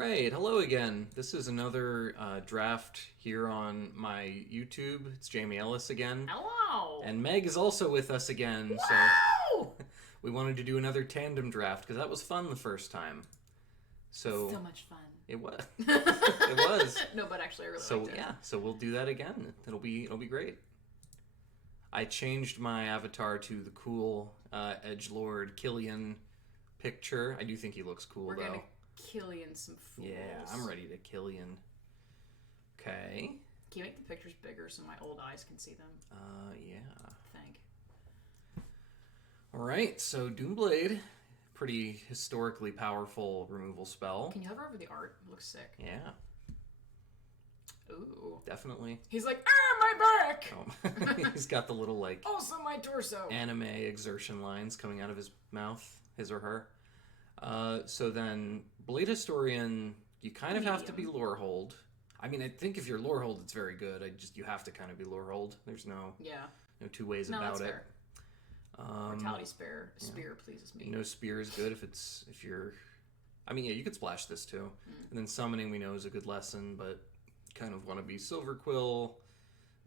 Alright, hello again. This is another draft here on my YouTube. It's Jamie Ellis again. Hello! And Meg is also with us again, Wow! so we wanted to do another tandem draft, because that was fun the first time. So much fun. It was. It was. No, but actually I really So liked it. yeah, so we'll do that again. It'll be great. I changed my avatar to the cool edgelord Killian picture. I do think he looks cool, We're though. gonna Killian some fools. Yeah, I'm ready to Killian. Okay. Can you make the pictures bigger so my old eyes can see them? Yeah. Thank. Alright, so Doomblade. Pretty historically powerful removal spell. Can you hover over the art? It looks sick. Yeah, Ooh. definitely. He's like, my back! Oh. He's got the little, like, Also my torso! anime exertion lines coming out of his mouth, his or her. So then, Blade Historian, you kind of have to be Lorehold. I mean, I think if you're Lorehold, it's very good. You have to kind of be Lorehold. There's no two ways about that's it. fair. Mortality Spear pleases me. Spear is good if you're... I mean, yeah, you could splash this too. And then Summoning we know is a good lesson, but you kind of want to be Silver Quill.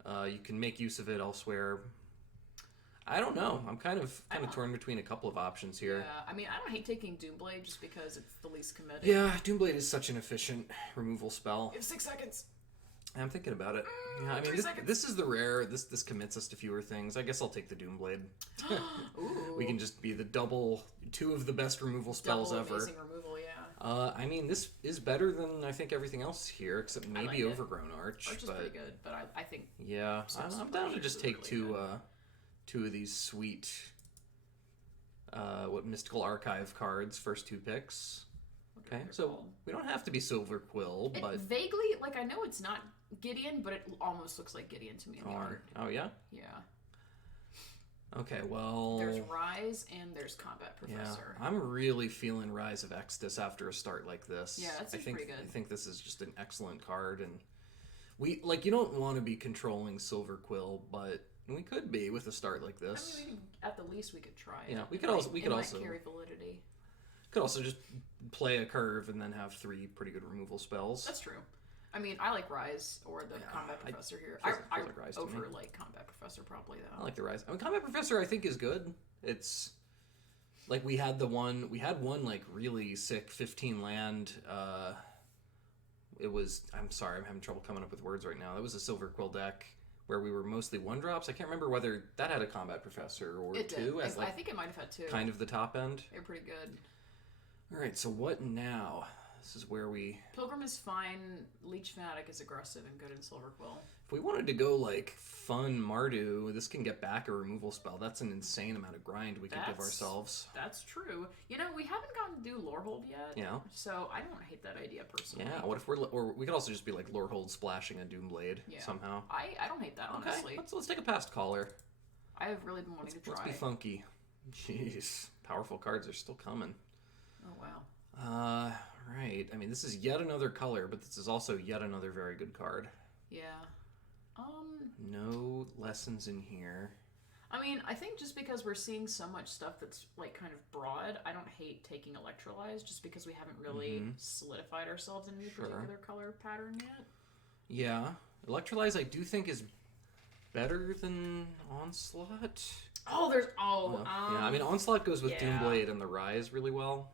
You can make use of it elsewhere. I don't know. I'm kind of torn between a couple of options here. Yeah, I mean, I don't hate taking Doomblade just because it's the least committed. Yeah, Doomblade is such an efficient removal spell. You have 6 seconds. I'm thinking about it. Yeah, I mean, 3 seconds. this is the rare. This commits us to fewer things. I guess I'll take the Doomblade. Ooh. We can just be the two of the best removal spells ever. Amazing removal, yeah. I mean, this is better than I think everything else here, except maybe Overgrown Arch. Arch is pretty good, but I think... Yeah, I'm down to just take two of these sweet Mystical Archive cards, first 2 picks. Okay, so we don't have to be Silver Quill, but... Vaguely, like, I know it's not Gideon, but it almost looks like Gideon to me in the art. Oh, yeah? Yeah. Okay, well... There's Rise and there's Combat Professor. Yeah, I'm really feeling Rise of Exodus after a start like this. Yeah, that's pretty good. I think this is just an excellent card, and you don't want to be controlling Silver Quill, but we could be with a start like this. I mean, at the least we could try it. Yeah, we could also carry validity. Could also just play a curve and then have 3 pretty good removal spells. That's true. I mean, I like Rise or the Combat Professor here. I like Rise like Combat Professor probably, though. I like the Rise. I mean, Combat Professor I think is good. It's like we had one like really sick 15 land. It was, I'm sorry, I'm having trouble coming up with words right now. That was a Silver Quill deck where we were mostly 1-drops. I can't remember whether that had a Combat Professor or it 2. Did. I think it might have had 2. Kind of the top end. They're pretty good. All right, so what now? This is where we... Pilgrim is fine. Leech Fanatic is aggressive and good in Silver Quill. If we wanted to go, like, fun Mardu, this can get back a removal spell. That's an insane amount of grind we could give ourselves. That's true. You know, we haven't gotten to do Lorehold yet. Yeah. So I don't hate that idea, personally. Yeah, what if or we could also just be, like, Lorehold splashing a Doomblade somehow. I don't hate that, honestly. Okay, let's take a past caller. I have really been wanting to try. Let's be funky. Jeez, powerful cards are still coming. Oh, wow. Right. I mean, this is yet another color, but this is also yet another very good card. Yeah. No lessons in here. I mean, I think just because we're seeing so much stuff that's, like, kind of broad, I don't hate taking Electrolyze just because we haven't really solidified ourselves in any particular color pattern yet. Yeah. Electrolyze, I do think, is better than Onslaught. Oh, there's... yeah, I mean, Onslaught goes with Doomblade and the Rise really well.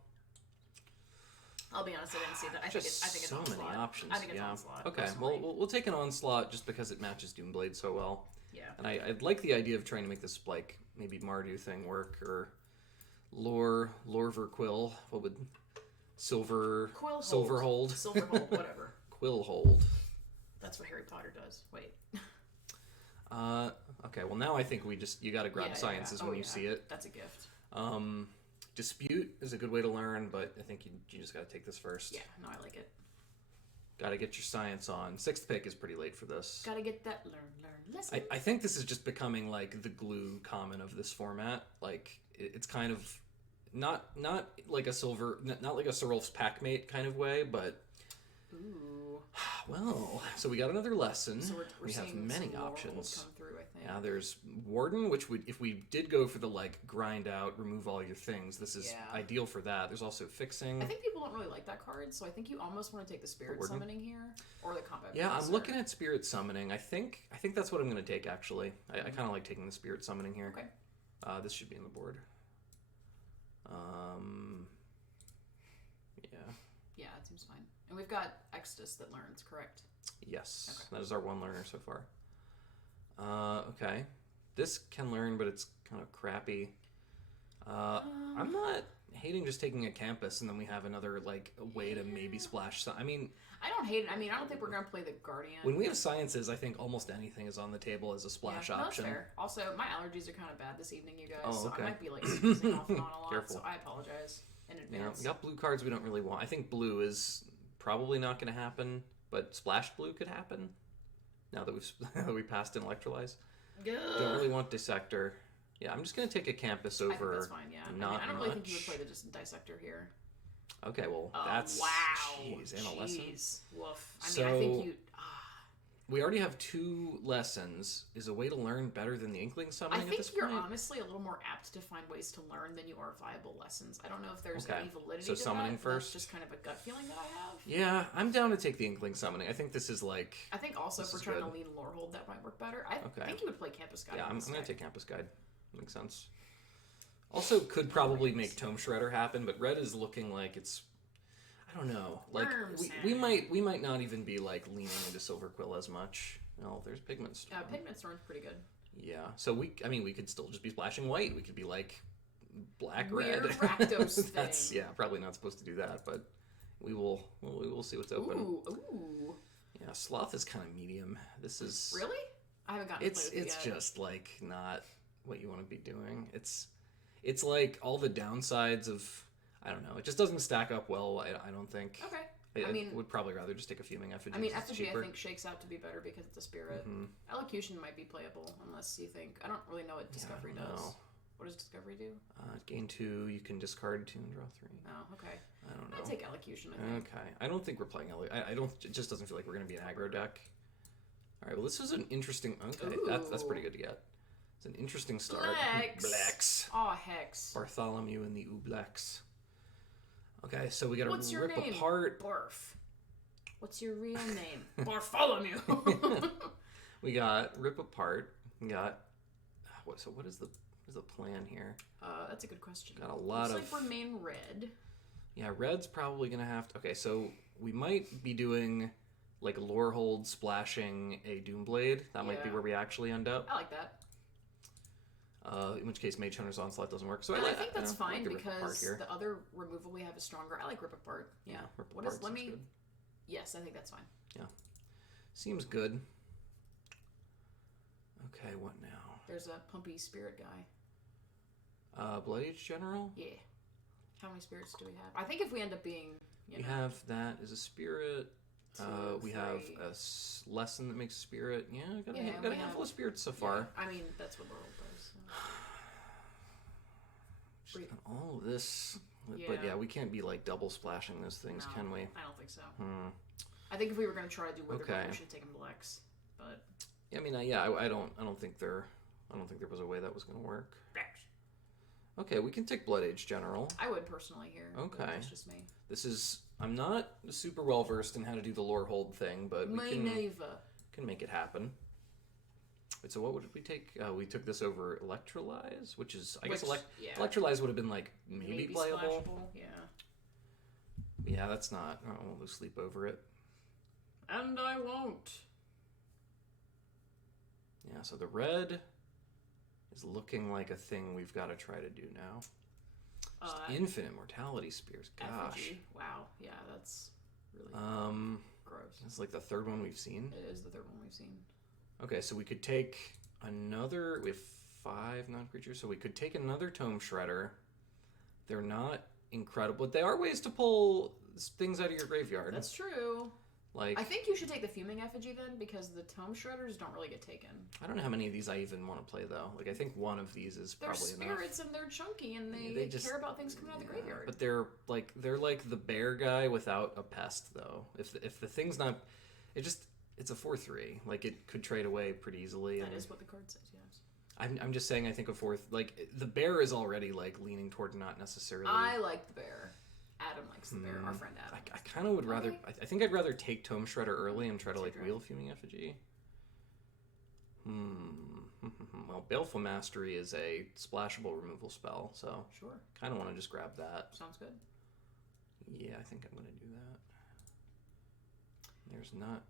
I'll be honest, I didn't see that. I think it's so Onslaught. many options. I think it's Onslaught. Okay, well, we'll take an Onslaught just because it matches Doomblade so well. Yeah. And I'd like the idea of trying to make this, like, maybe Mardu thing work, or Lorver Quill. What would... Silverhold? Silverhold, whatever. Quillhold. That's what Harry Potter does. Wait. Okay, well, now I think you gotta grab Sciences when you see it. That's a gift. Dispute is a good way to learn, but I think you just gotta take this first. Yeah, no, I like it. Gotta get your Science on. 6th pick is pretty late for this. Gotta get that learn, lesson. I think this is just becoming, like, the glue common of this format. Like, it's kind of not like a not like a Serulf's Packmate kind of way, but... Ooh. Well, so we got another lesson. So we're we have seeing many some options. come through, I think. Yeah, there's Warden, which would, if we did go for the, like, grind out, remove all your things, this is ideal for that. There's also Fixing. I think people don't really like that card, so I think you almost want to take the Spirit Summoning here, or the Combat Yeah, Professor. I'm looking at Spirit Summoning. I think that's what I'm going to take, actually. I kind of like taking the Spirit Summoning here. Okay. This should be on the board. Yeah. Yeah, it seems fine. And we've got Extus that learns, correct? Yes. Okay. That is our one learner so far. Okay. This can learn, but it's kind of crappy. I'm not hating just taking a campus and then we have another, like, a way to maybe splash some. I mean... I don't hate it. I mean, I don't think we're going to play the Guardian. When we have Sciences, I think almost anything is on the table as a splash option. That's fair. Also, my allergies are kind of bad this evening, you guys. Oh, okay. So I might be, like, sneezing off and on a lot, Careful. so I apologize in Yeah, advance. we got blue cards we don't really want. I think blue is probably not going to happen, but splash blue could happen now that we passed in Electrolyze. Don't really want Dissector. Yeah, I'm just going to take a campus over. I think that's fine, yeah. Not I don't much. really think you would play the Dissector here. Okay, well, that's... Wow. Jeez, and a lesson. Woof. I So, mean, I think you... we already have 2 lessons. Is a way to learn better than the Inkling Summoning at this I think point? you're honestly a little more apt to find ways to learn than you are viable lessons. I don't know if there's any validity so to summoning that. first? That's just kind of a gut feeling that I have. Yeah, I'm down to take the Inkling Summoning. I think this is like... I think also if we're trying to lean Lorehold, that might work better. I think you would play Campus Guide. Yeah, I'm going to take Campus Guide. Makes sense. Also, could probably make Tome Shredder happen, but red is looking like it's... I don't know. Like we might not even be like leaning into Silver Quill as much. No, there's Pigment Storm. Pigment Storm's pretty good. Yeah. So we could still just be splashing white. We could be like black Weird red. Rakdos That's thing. probably not supposed to do that, but we will see what's open. Ooh. Yeah, Sloth is kind of medium. This is really. I haven't gotten to play with it It's yet. just like not what you want to be doing. It's like all the downsides of. I don't know. It just doesn't stack up well, I don't think. Okay. I would probably rather just take a Fuming Effigy. I mean, Effigy, I think, shakes out to be better because it's a spirit. Mm-hmm. Elocution might be playable, unless you think... I don't really know what Discovery does. know. What does Discovery do? Gain 2, you can discard 2 and draw 3. Oh, okay. I don't know. I'd take Elocution, I think. Okay. I don't think we're playing I don't... It just doesn't feel like we're going to be an aggro deck. Alright, well, this is an interesting... Okay, that's pretty good to get. It's an interesting start. Blacks. Aw, Hex. Bartholomew and the Ooblex. Okay, so we gotta What's your rip name? apart. Barf. What's your real name? Bartholomew. We got rip apart. We got what is the plan here? That's a good question. Got a lot Looks like remain red. Yeah, red's probably gonna have to. Okay, so we might be doing like Lorehold splashing a Doomblade. That might be where we actually end up. I like that. In which case, Mage Hunter's Onslaught doesn't work. So I think that's fine like because the other removal we have is stronger. I like Rip Apart. Yeah. Rip Apart seems good. Yes, I think that's fine. Yeah. Seems good. Okay, what now? There's a Pumpy Spirit guy. Blood Age General? Yeah. How many spirits do we have? I think if we end up being... We have that as a spirit. We have three. a lesson that makes a spirit. Yeah, got a handful of spirits so Yeah, far. I mean, that's what Laurel does. So. Just got all of this. But yeah, we can't be like double splashing those things, No, can we? I don't think so. I think if we were going to try to do Wither, we should take him to Lex. But yeah, I mean, I don't think there was a way that was going to work. Okay, we can take Blood Age General. I would personally here. Okay, that's just me. I'm not super well versed in how to do the Lorehold thing, but we can make it happen. Wait, so what would we take? We took this over Electrolyze, which is I guess Electrolyze would have been like maybe playable. Yeah. Yeah, that's not. I won't lose sleep over it. And I won't. Yeah, so the red is looking like a thing we've got to try to do now. Infinite Mortality Spears. Gosh. Effigy. Wow. Yeah, that's really gross. It's like the third one we've seen. It is the third one we've seen. Okay, so we could take another... We have 5 non-creatures, so we could take another Tome Shredder. They're not incredible, but they are ways to pull things out of your graveyard. That's true. Like, I think you should take the Fuming Effigy then, because the Tome Shredders don't really get taken. I don't know how many of these I even want to play, though. Like, I think one of these is probably enough. They're spirits and they're chunky and they just care about things coming out of the graveyard. But they're like the bear guy without a pest, though. If the thing's not... It's a 4/3. Like, it could trade away pretty easily. That is what the card says, yeah. I'm just saying I think a fourth, like, the bear is already, like, leaning toward not necessarily... I like the bear. Adam likes the bear, our friend Adam. I kind of would rather... I think I'd rather take Tome Shredder early and try to, like, Wheel of Fuming Effigy. Well, Baleful Mastery is a splashable removal spell, so... Sure. Kind of want to just grab that. Sounds good. Yeah, I think I'm going to do that. There's not...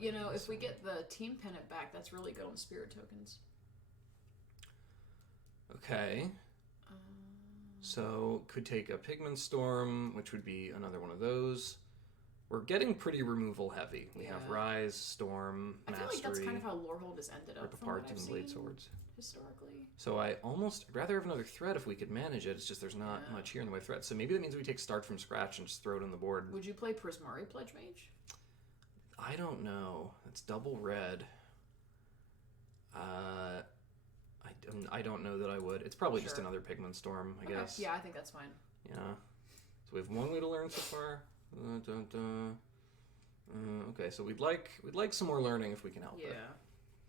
You know, if we get the team pennant back, that's really good on spirit tokens. Okay. So, could take a Pigment Storm, which would be another one of those. We're getting pretty removal heavy. We have Rise, Storm, Mastery. I feel like that's kind of how Lorehold has ended up Rip Apart and Blade Swords. Historically. So I'd rather have another threat if we could manage it. It's just there's not much here in the way of threats. So maybe that means we take Start from scratch and just throw it on the board. Would you play Prismari Pledge Mage? I don't know. It's double red. I don't know that I would. It's probably just another Pigment Storm, I guess. Yeah, I think that's fine. Yeah. So we have one way to learn so far. Okay, so we'd like some more learning if we can help it. Yeah.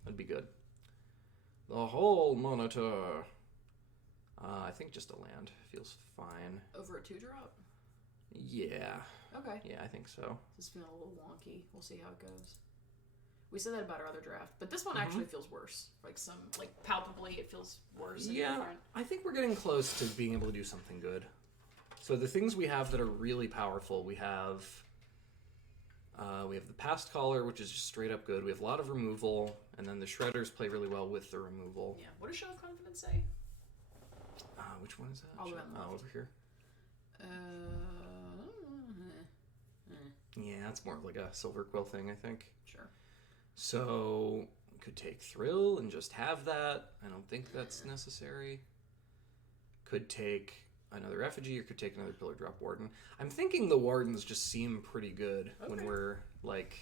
That'd be good. The whole monitor. I think just a land feels fine. Over a 2-drop? Yeah. Okay. Yeah, I think so. This is feeling a little wonky. We'll see how it goes. We said that about our other draft, but this one actually feels worse. Like palpably, it feels worse. Yeah, I think we're getting close to being able to do something good. So the things we have that are really powerful, we have the Past Caller, which is just straight up good. We have a lot of removal, and then the Shredders play really well with the removal. Yeah. What does Show of Confidence say? Which one is that? All of them. Over here. Yeah, it's more of like a Silver Quill thing, I think. Sure. So, could take Thrill and just have that. I don't think that's necessary. Could take another Effigy or could take another Pillar Drop Warden. I'm thinking the Wardens just seem pretty good when we're, like,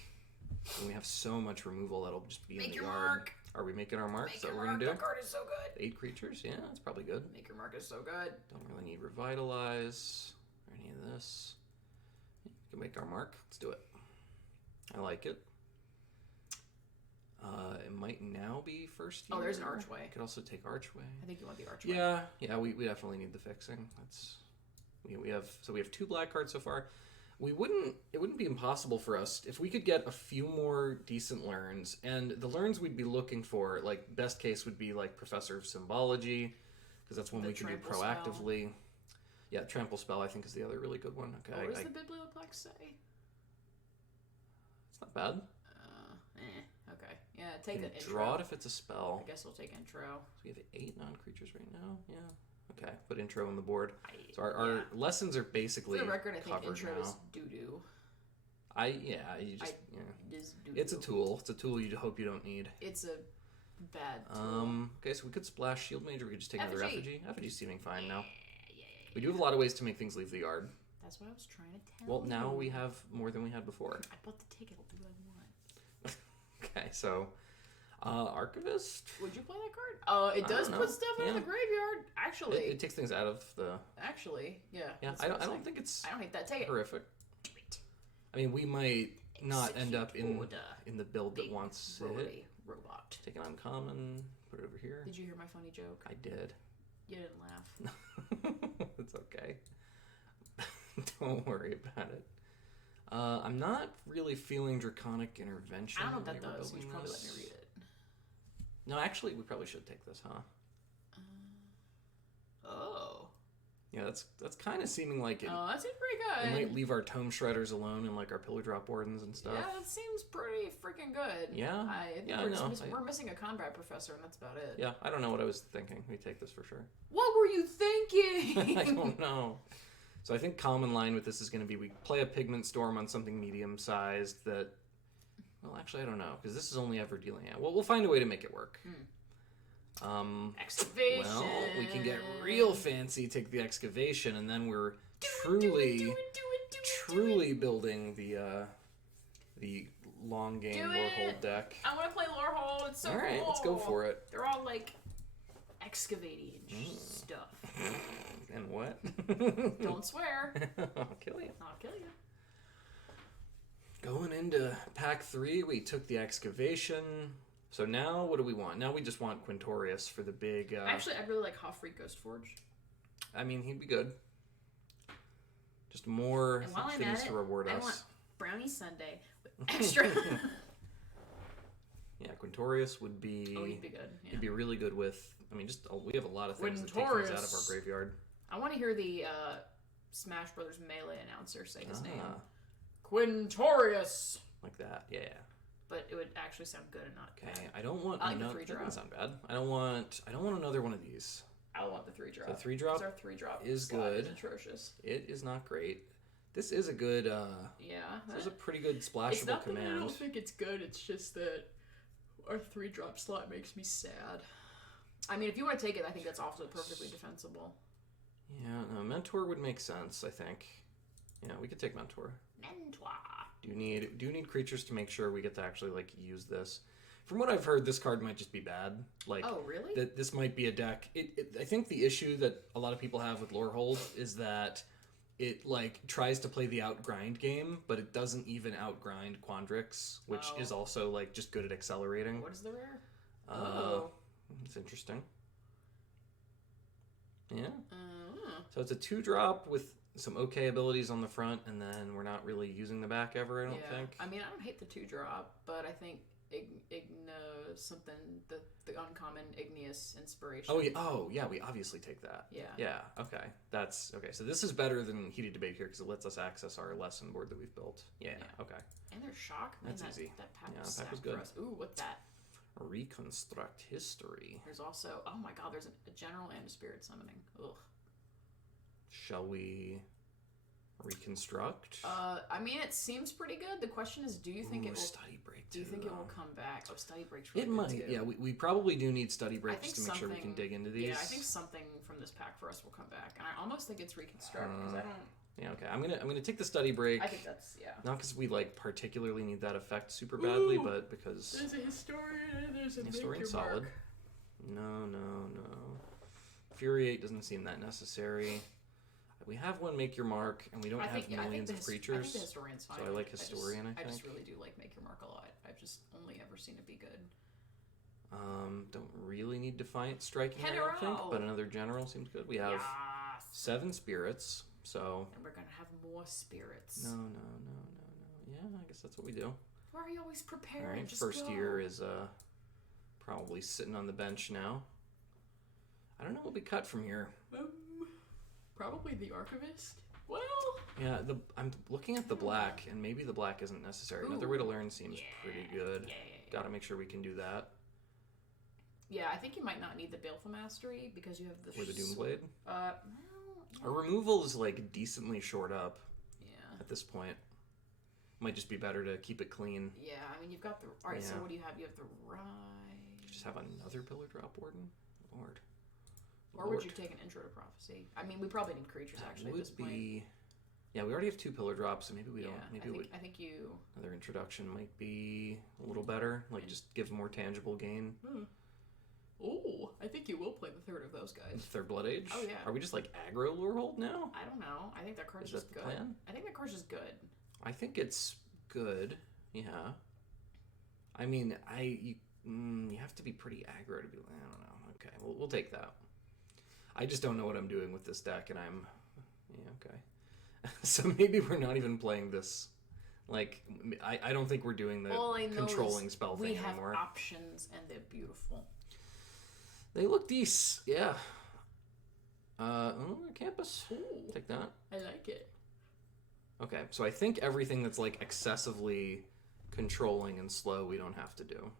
when we have so much removal that'll just be in the yard. Mark. Are we making our mark? Is that what we're going to do? That card is so good. 8 creatures? Yeah, that's probably good. Make Your Mark is so good. Don't really need Revitalize or any of this. We can make our mark. Let's do it. I like it. It might now be first year. Oh, there's an Archway. Could also take Archway. I think you want the Archway. Yeah, we definitely need the fixing. We have 2 black cards so far. It wouldn't be impossible for us if we could get a few more decent learns, and the learns we'd be looking for, like, best case would be like Professor of Symbology, because that's one we can do proactively. Spell. Yeah, Trample Spell I think is the other really good one. Okay. What does the Biblioplex say? It's not bad. Okay. Yeah, take the intro. Draw it if it's a spell. I guess we'll take intro. So we have 8 non-creatures right now. Yeah. Okay. Put intro on the board. So our lessons are basically for the record, I think intro now. is doo-doo. It's a tool. It's a tool you hope you don't need. It's a bad tool. Okay, so we could splash Shield Mage or we could just take another Effigy. Effigy's seeming fine now. Yeah. We do have a lot of ways to make things leave the yard. That's what I was trying to tell you. Well, now we have more than we had before. I bought the ticket. I'll do what I want. Okay, so Archivist. Would you play that card? Oh, it does put stuff in the graveyard. Actually, it takes things out of the. Actually, yeah. Yeah, I don't think it's. I don't hate that. Take it. Horrific. I mean, we might not end up in the build that wants it. Robot. Take an uncommon. Put it over here. Did you hear my funny joke? I did. You didn't laugh. It's okay. Don't worry about it. I'm not really feeling Draconic Intervention. I don't know what that does. You should probably let me read it. No, actually, we probably should take this, huh? Oh. Yeah, that's kind of seeming like it. Oh, that seems pretty good. We might leave our Tome Shredders alone and like our Pillar Drop Wardens and stuff. Yeah, that seems pretty freaking good. Yeah. I think we're missing a Combat Professor, and that's about it. Yeah, I don't know what I was thinking. We take this for sure. What were you thinking? I don't know. So I think common line with this is going to be we play a Pigment Storm on something medium-sized that... Well, actually, I don't know, because this is only ever dealing out. Well, we'll find a way to make it work. Excavation! Well, we can get real fancy, take the Excavation, and then we're truly building the long game Lorehold deck. I want to play Lorehold. It's so cool. All right, let's go for it. They're all, like, excavating stuff. And what? Don't swear. I'll kill you. I'll kill you. Going into pack 3, we took the Excavation, So now what do we want? Now we just want Quintorius for the big... Actually, I really like Hofreet Ghostforge. I mean, he'd be good. Just more things to reward us. I want Brownie Sundae with extra... Yeah, Quintorius would be... Oh, he'd be good. Yeah. He'd be really good with... I mean, we have a lot of things that take things out of our graveyard. I want to hear the Smash Brothers Melee announcer say his name. Quintorius! Like that, yeah. But it would actually sound good and not bad. Okay, I don't want... I like the 3-drop. That doesn't sound bad. I don't want another one of these. I want the 3-drop. The 3-drop our 3-drop is good. Is atrocious. It is not great. This is a good... This is a pretty good splashable it's not command. That I don't think it's good, it's just that our 3-drop slot makes me sad. I mean, if you want to take it, I think that's also perfectly defensible. Yeah, no, Mentor would make sense, I think. Yeah, we could take Mentor. Mentor. Do you need creatures to make sure we get to actually, like, use this? From what I've heard, this card might just be bad. Like, oh, really? That this might be a deck. I think the issue that a lot of people have with Lorehold is that it, like, tries to play the outgrind game, but it doesn't even outgrind Quandrix, which is also, like, just good at accelerating. What is the rare? It's interesting. Yeah. So it's a 2-drop with some okay abilities on the front, and then we're not really using the back ever, I don't think. I mean, I don't hate the 2-drop, but I think something, the uncommon Igneous Inspiration. Oh yeah, we obviously take that. Yeah, okay. That's okay. So this is better than Heated Debate here because it lets us access our lesson board that we've built. Yeah. Okay. And there's Shock. That's easy. That pack was good. For us. Ooh, what's that? Reconstruct History. There's also, oh my god, there's a General and a Spirit Summoning. Ugh. Shall we reconstruct? I mean, it seems pretty good. The question is, do you think it will... Study Break, do you think it will come back? Oh, Study Break's really good, might, too. Yeah. We probably do need Study Break just to make sure we can dig into these. Yeah, I think something from this pack for us will come back. And I almost think it's Reconstruct, because I don't... Yeah, okay. I'm gonna take the Study Break. I think that's, not because we, like, particularly need that effect super badly, but because... There's a Historian, there's a Historian solid. Mark. No. Infuriate doesn't seem that necessary. We have one Make Your Mark, and we don't have millions of creatures. I think the Historian's fine. So I like Historian, I just really do like Make Your Mark a lot. I've just only ever seen it be good. Don't really need Defiant Striking, I don't think, but another General seems good. We have 7 spirits, so... And we're gonna have more spirits. No. Yeah, I guess that's what we do. Why are you always preparing? Alright, just first go. year is probably sitting on the bench now. I don't know what we cut from here. Probably the Archivist. Well... Yeah, I'm looking at the black, and maybe the black isn't necessary. Another Way to Learn seems pretty good. Yeah. Gotta make sure we can do that. Yeah, I think you might not need the Baleful Mastery, because you have the... Or the Doomblade? Well... Our removal is, like, decently short up. Yeah. At this point. Might just be better to keep it clean. Yeah, I mean, you've got the... Alright, so what do you have? You have the You just have another Pillar Drop Warden? Lord. Or would you take an Intro to Prophecy? I mean, we probably need creatures, actually, at this point. Yeah, we already have 2 Pillar Drops, so maybe we don't... Maybe I think you... Another introduction might be a little better. Like, just gives more tangible gain. Oh, I think you will play the third of those guys. Third Blood Age? Oh, yeah. Are we just, like, aggro Lorehold now? I don't know. I think that card's just good. Is that the plan? I think that card's just good. I think it's good. Yeah. I mean, you have to be pretty aggro to be... I don't know. Okay, we'll take that. I just don't know what I'm doing with this deck, and I'm... Yeah, okay. So maybe we're not even playing this. Like, I don't think we're doing the controlling spell thing anymore. We have options, and they're beautiful. They look decent, yeah. Campus. Ooh, take that. I like it. Okay, so I think everything that's, like, excessively controlling and slow we don't have to do.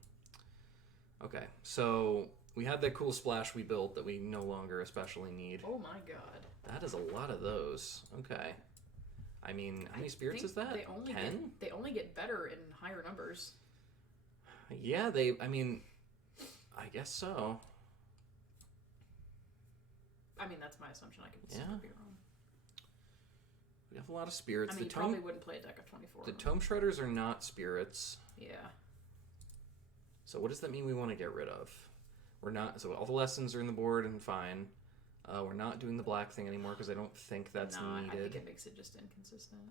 Okay, so... We had that cool splash we built that we no longer especially need. Oh my god. That is a lot of those. Okay. I mean, how many spirits is that? 10? They only get better in higher numbers. Yeah, I mean, I guess so. I mean, that's my assumption. I could super be wrong. We have a lot of spirits. I mean, you probably wouldn't play a deck of 24. The Tome Shredders are not spirits. Yeah. So what does that mean we want to get rid of? We're not, so all the lessons are in the board and fine. We're not doing the black thing anymore because I don't think that's needed. I think it makes it just inconsistent.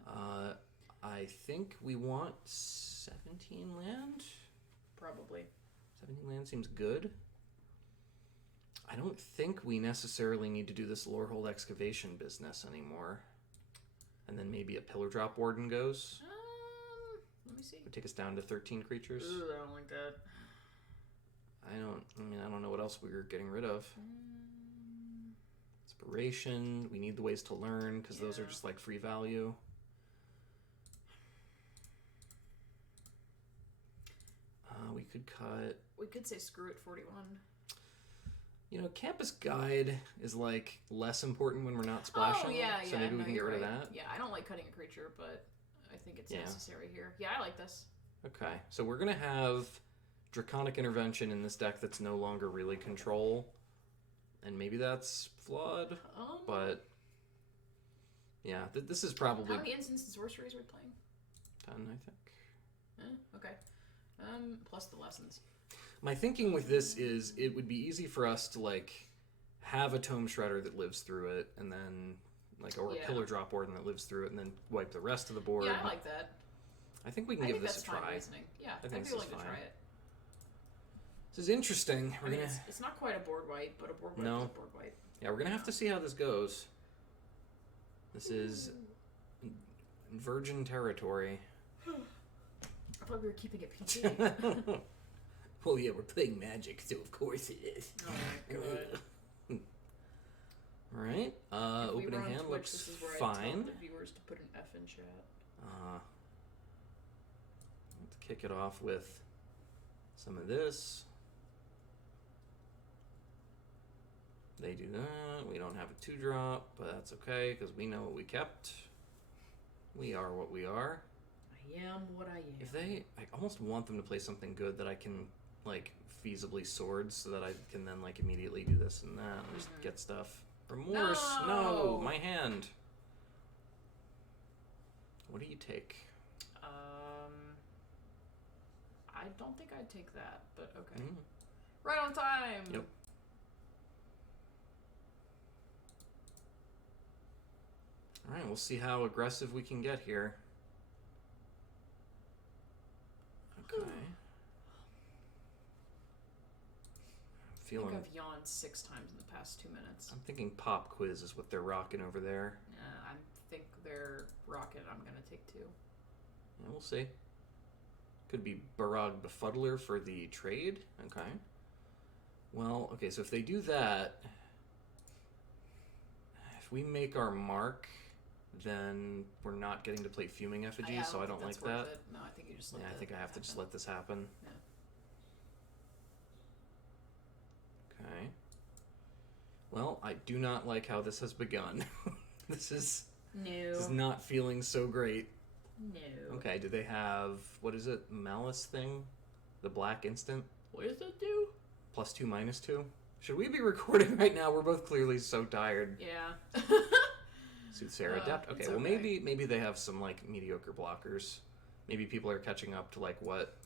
I think we want 17 land? Probably. 17 land seems good. I don't think we necessarily need to do this Lorehold Excavation business anymore. And then maybe a Pillar Drop Warden goes. Let me see. Would take us down to 13 creatures. Ooh, I don't like that. I don't know what else we were getting rid of. Inspiration. We need the ways to learn because those are just like free value. We could cut. We could say screw it 41. You know, Campus Guide is like less important when we're not splashing. Oh, yeah. So maybe we can get rid of that. Yeah, I don't like cutting a creature, but I think it's necessary here. Yeah, I like this. Okay, so we're going to have Draconic Intervention in this deck that's no longer really control. And maybe that's flawed, but yeah, this is probably... How many instants and sorceries are we playing? 10, I think. Okay. Plus the lessons. My thinking with this is it would be easy for us to, like, have a Tome Shredder that lives through it, and then, like, or a Pillar Drop Warden that lives through it, and then wipe the rest of the board. Yeah, I like that. I think we can give this a try. Yeah, I think I'd be willing to try it. This is interesting. It's not quite a board wipe, but a board wipe is a board wipe. Yeah, we're going to have to see how this goes. This is virgin territory. I thought we were keeping it PG. Well, yeah, we're playing Magic, so of course it is. Oh my god. Alright, opening hand Twitch, looks this is where fine. I tell the viewers to put an F in chat. Let's kick it off with some of this. They do that. We don't have a 2-drop, but that's okay, because we know what we kept. We are what we are. I am what I am. I almost want them to play something good that I can, like, feasibly sword so that I can then, like, immediately do this and that and just get stuff. Remorse! No! My hand! What do you take? I don't think I'd take that, but okay. Right on time! Yep. Alright, we'll see how aggressive we can get here. Okay. I think I've yawned 6 times in the past 2 minutes. I'm thinking Pop Quiz is what they're rocking over there. I think they're rocking. I'm going to take 2. Yeah, we'll see. Could be Barag Befuddler for the trade. Okay. Well, okay, so if they do that, if we make our mark, then we're not getting to play Fuming Effigy, so I don't like that. No, I think you just let I think I have to just let this happen. Yeah. Okay. Well, I do not like how this has begun. This is not feeling so great. No. Okay, do they have, what is it, Malice thing? The black instant? What does that do? +2/-2? Should we be recording right now? We're both clearly so tired. Yeah. Soothsayer Adept. Okay, well maybe they have some like mediocre blockers. Maybe people are catching up to like what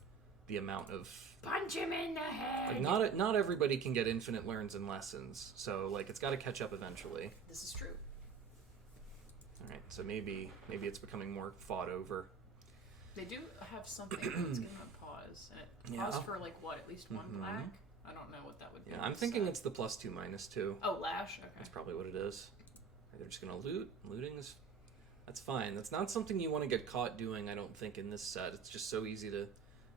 the amount of punch him in the head. Like not everybody can get infinite learns and lessons, so like it's got to catch up eventually. This is true. All right, so maybe it's becoming more fought over. They do have something that's going to pause. And it pause for like what, at least 1 black? I don't know what that would be. Yeah, I'm thinking it's the +2/-2. Oh, Lash. Okay. That's probably what it is. They're just gonna loot. Looting is... That's fine. That's not something you want to get caught doing, I don't think, in this set. It's just so easy to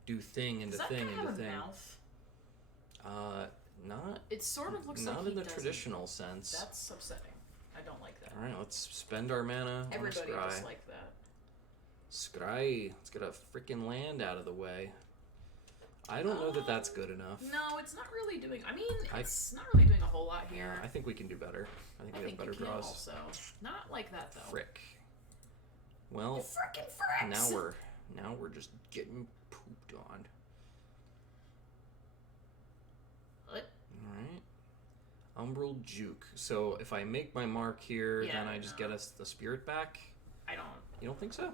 do thing into thing into thing. Mouth? Not... It sort of looks like not in the traditional sense. That's upsetting. I don't like that. Alright, let's spend our mana on Everybody Scry. just like that. Scry. Let's get a freaking land out of the way. I don't know that that's good enough. No, it's not really doing... I mean, it's not really doing a whole lot here. I think we can do better. I think we have better draws. Also. Not like that, though. Frick. Well, frickin' fricks! Now we're just getting pooped on. What? Alright. Umbral Juke. So if I make my mark here, then I just get us the spirit back? I don't. You don't think so?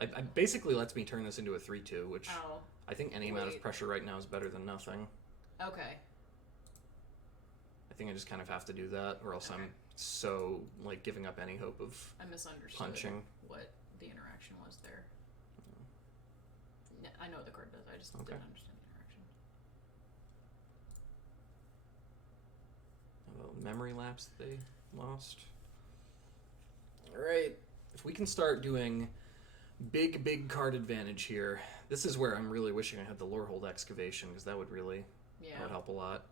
I basically lets me turn this into a 3/2, which... Oh. I think any amount of pressure right now is better than nothing. Okay. I think I just kind of have to do that, or else I'm so, like, giving up any hope of I misunderstood punching. What the interaction was there. I know what the card does, I just didn't understand the interaction. memory lapse that they lost. All right. If we can start doing big card advantage here, this is where I'm really wishing I had the Lorehold Excavation, because that would really that would help a lot.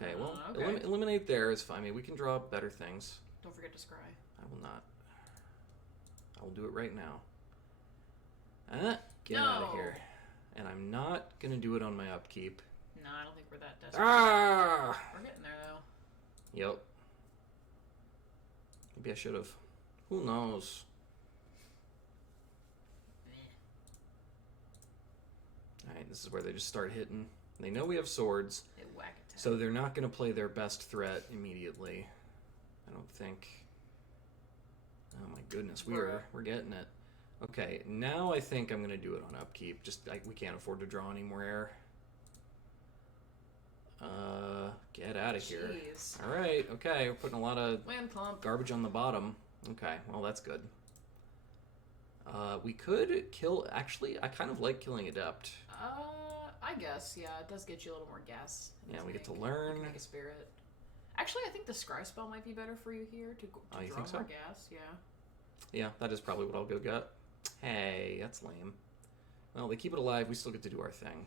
Okay, well, eliminate there is fine. I mean, we can draw better things. Don't forget to scry. I will not. I will do it right now. Get out of here. And I'm not going to do it on my upkeep. No, I don't think we're that desperate. We're getting there, though. Yep. Maybe I should have. Who knows? Alright, this is where they just start hitting. They know we have swords. They whack it. So they're not going to play their best threat immediately. I don't think. Oh my goodness, we're getting it. Okay, now I think I'm going to do it on upkeep. Just we can't afford to draw any more air. Get out of here. All right, okay, we're putting a lot of land clump garbage on the bottom. Okay, well that's good. We could kill. Actually, I kind of like killing Adept. I guess yeah, it does get you a little more gas. Yeah, we get to learn. Make a spirit. Actually, I think the scry spell might be better for you here to you draw think so? more gas. Yeah. Yeah, that is probably what I'll go get. Hey, that's lame. Well, they keep it alive. We still get to do our thing.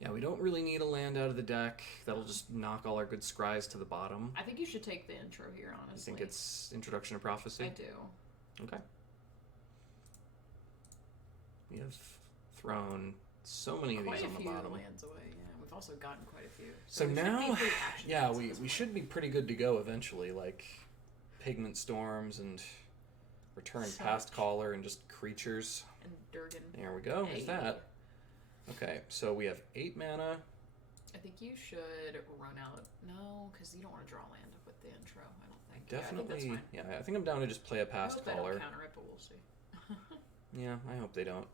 Yeah, we don't really need a land out of the deck. That'll just knock all our good scries to the bottom. I think you should take the intro here, honestly. You think it's Introduction to Prophecy? I do. Okay. We have thrown so many of these on the bottom. Quite a few lands away, yeah. We've also gotten quite a few. So now, yeah, we should be pretty good to go eventually. Like Pigment Storms and Return Past Caller and just creatures. And Durgan. There we go. There's that. Okay, so we have 8 mana. I think you should run out. No, because you don't want to draw land with the intro, I don't think. Definitely. Yeah, I think I'm down to just play a Past Caller. I hope they don't counter it, but we'll see. Yeah, I hope they don't.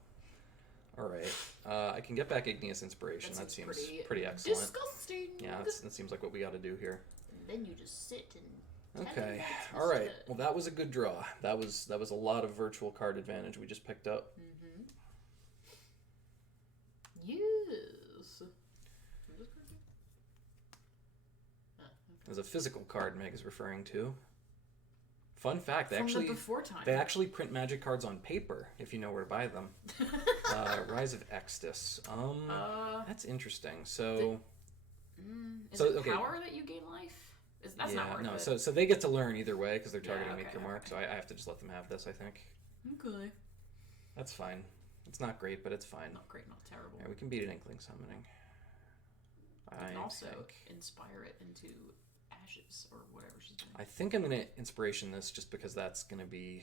Alright. I can get back Igneous Inspiration. That seems pretty excellent. Disgusting! Yeah, that seems like what we got to do here. And then you just sit and... Okay. Alright. Well, that was a good draw. That was a lot of virtual card advantage we just picked up. Mm-hmm. Yes. There's a physical card Meg is referring to. Fun fact, they actually print Magic cards on paper if you know where to buy them. Rise of Extus. That's interesting. So, is it power that you gain life? That's not worth it. So they get to learn either way because they're targeting Make Your Mark. So I have to just let them have this, I think. Okay. That's fine. It's not great, but it's fine. Not great, not terrible. Yeah, we can beat an Inkling Summoning. And also inspire it into ashes or whatever she's doing. I think I'm going to Inspiration this just because that's going to be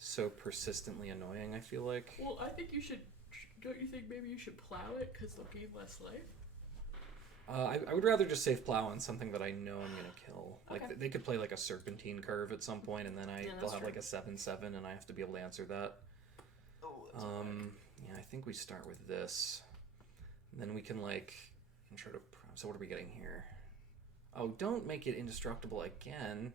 so persistently annoying, I feel like. Well, I think you should... Don't you think maybe you should plow it because they'll gain less life? I would rather just save Plow on something that I know I'm going to kill. Like they could play like a Serpentine Curve at some point, and then they'll have like a 7/7, and I have to be able to answer that. Oh, yeah, I think we start with this. And then we can like intro to... So what are we getting here? Oh, don't make it indestructible again.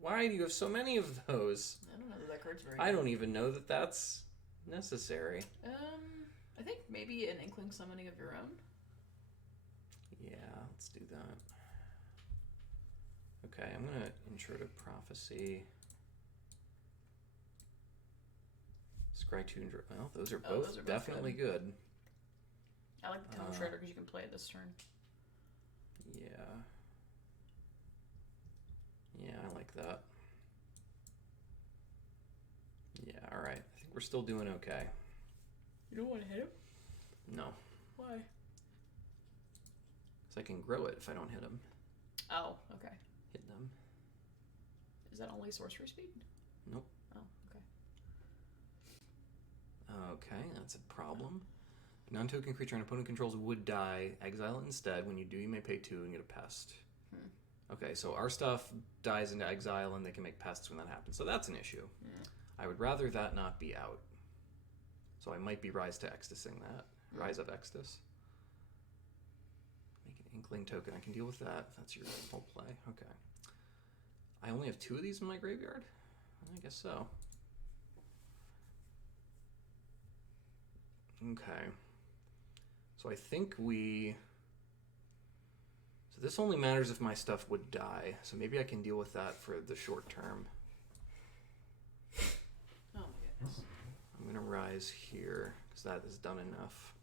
Why do you have so many of those? I don't know that card's very I don't even know that that's necessary. I think maybe an Inkling Summoning of your own. Yeah, let's do that. Okay, I'm gonna Intro to Prophecy. Scry 2 and... Well, those are both definitely good. I like the Tomb Shredder because you can play it this turn. Yeah. Yeah, I like that. Yeah, alright. I think we're still doing okay. You don't want to hit him? No. Why? Because I can grow it if I don't hit him. Oh, okay. Hit them. Is that only sorcery speed? Nope. Oh, okay. Okay, that's a problem. Non-token creature an opponent controls would die. Exile it instead. When you do, you may pay 2 and get a pest. Okay, so our stuff dies into exile and they can make pests when that happens. So that's an issue. I would rather that not be out. So I might be Rise to Extusing that. Rise of Extus. Make an Inkling token. I can deal with that. If that's your whole play. Okay. I only have 2 of these in my graveyard? I guess so. Okay. So I think we... So this only matters if my stuff would die. So maybe I can deal with that for the short term. Oh my goodness. I'm going to rise here because that is done enough.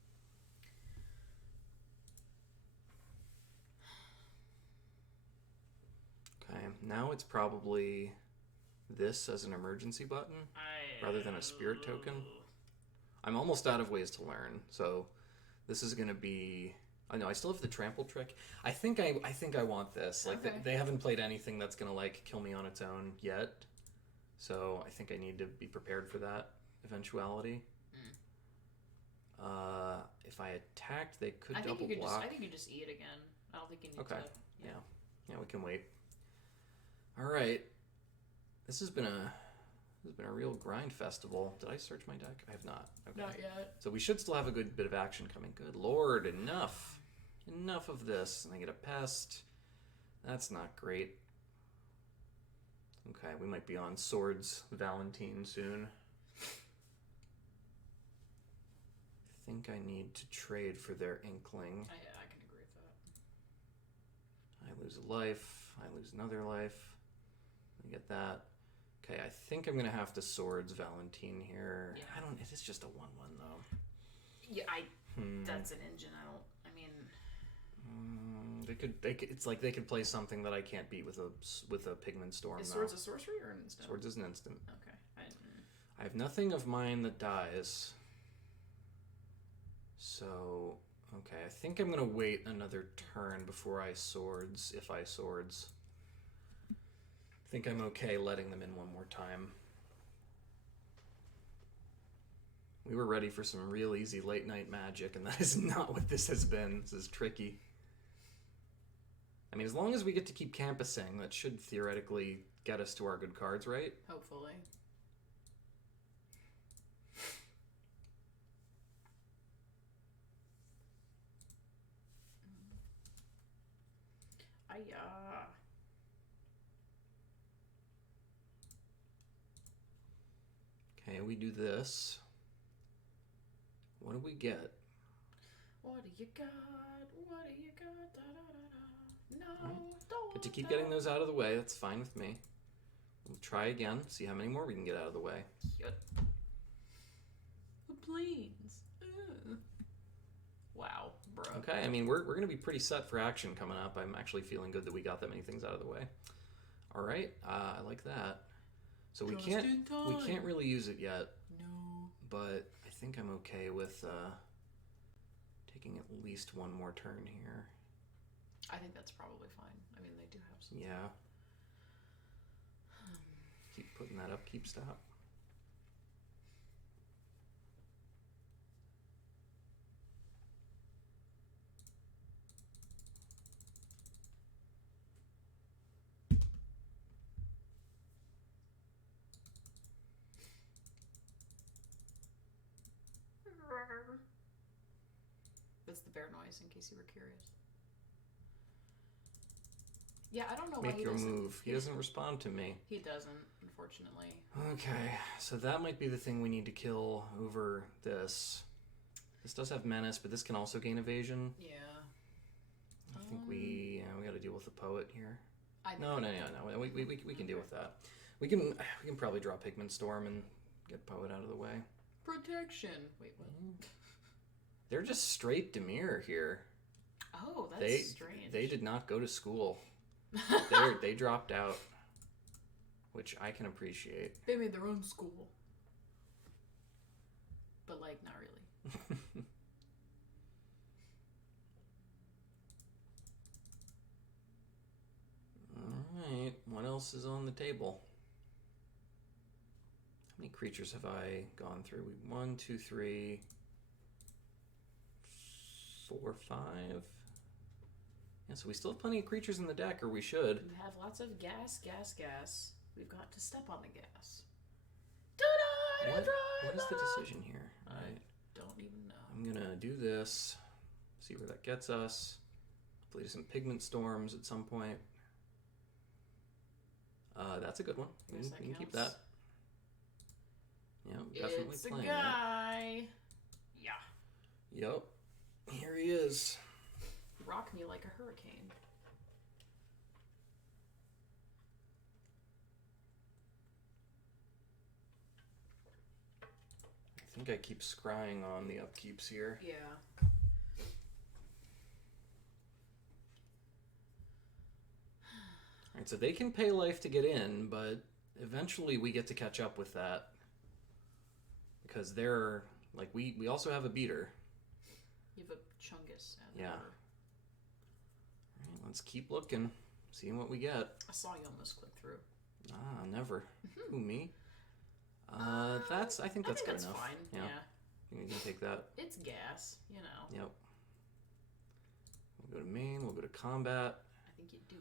Okay, now it's probably this as an emergency button rather than a spirit token. I'm almost out of ways to learn, so this is going to be... I know I still have the trample trick. I think I want this. Like Okay. they haven't played anything that's going to like kill me on its own yet, so I think I need to be prepared for that eventuality. If I attacked, they could double block. I think you just eat again. I don't think you need Okay. to. Yeah, we can wait. All right, this has been a real grind festival. Did I search my deck? I have not. Okay. Not yet. So we should still have a good bit of action coming. Good Lord, enough of this. And I get a pest. That's not great. Okay, we might be on Swords Valentine soon. I think I need to trade for their Inkling. I can agree with that. I lose a life. I lose another life. I get that. Okay, I think I'm going to have to Swords Valentine here. Yeah. It is just a 1/1 though. Yeah, that's an engine. They could. It's like they could play something that I can't beat with a Pigment Storm. Is Swords a sorcery or an instant? Swords is an instant. Okay. I have nothing of mine that dies. So, okay, I think I'm going to wait another turn before I Swords, if I Swords. I think I'm okay letting them in one more time. We were ready for some real easy late night magic, and that is not what this has been. This is tricky. I mean, as long as we get to keep campusing, that should theoretically get us to our good cards, right? Hopefully. Okay, we do this. What do we get? What do you got? What do you got? Da, da, da, da. No, don't. Get to keep getting those out of the way. That's fine with me. We'll try again. See how many more we can get out of the way. Yep. The planes. Wow, bro. Okay, I mean, we're going to be pretty set for action coming up. I'm actually feeling good that we got that many things out of the way. All right, I like that. So we can't really use it yet. No. But I think I'm okay with taking at least one more turn here. I think that's probably fine. I mean, they do have some. Yeah. Keep putting that up. Keep stop. That's the bear noise, in case you were curious. Yeah, I don't know why Make he your doesn't. move. He doesn't respond to me. He doesn't, unfortunately. Okay, so that might be the thing we need to kill over this. This does have menace, but this can also gain evasion. Yeah. I think we got to deal with the poet here. No. We can deal with that. We can probably draw Pigment Storm and get poet out of the way. Protection. Wait, what? They're just straight Demir here. Oh, that's strange. They did not go to school. They dropped out, which I can appreciate. They made their own school. But, like, not really. Alright, what else is on the table? How many creatures have I gone through? 1, 2, 3, 4, 5. Yeah, so we still have plenty of creatures in the deck, or we should. You have lots of gas. We've got to step on the gas. Ta-da! What is the decision here? I don't even know. I'm gonna do this, see where that gets us. Play some Pigment Storms at some point. That's a good one. You can keep that. Yeah, definitely it's playing a guy. it. Yeah. Yep. Here he is. Rock me like a hurricane. think I keep scrying on the upkeeps here. Yeah. Alright, so they can pay life to get in, but eventually we get to catch up with that. Because they're, like, we also have a beater. You have a Chungus. Yeah. Alright, let's keep looking, seeing what we get. I saw you almost click through. Ah, never. Who, me? I think that's good enough. Fine. Yeah. You can take that. It's gas, you know. Yep. We'll go to main, we'll go to combat. I think you do.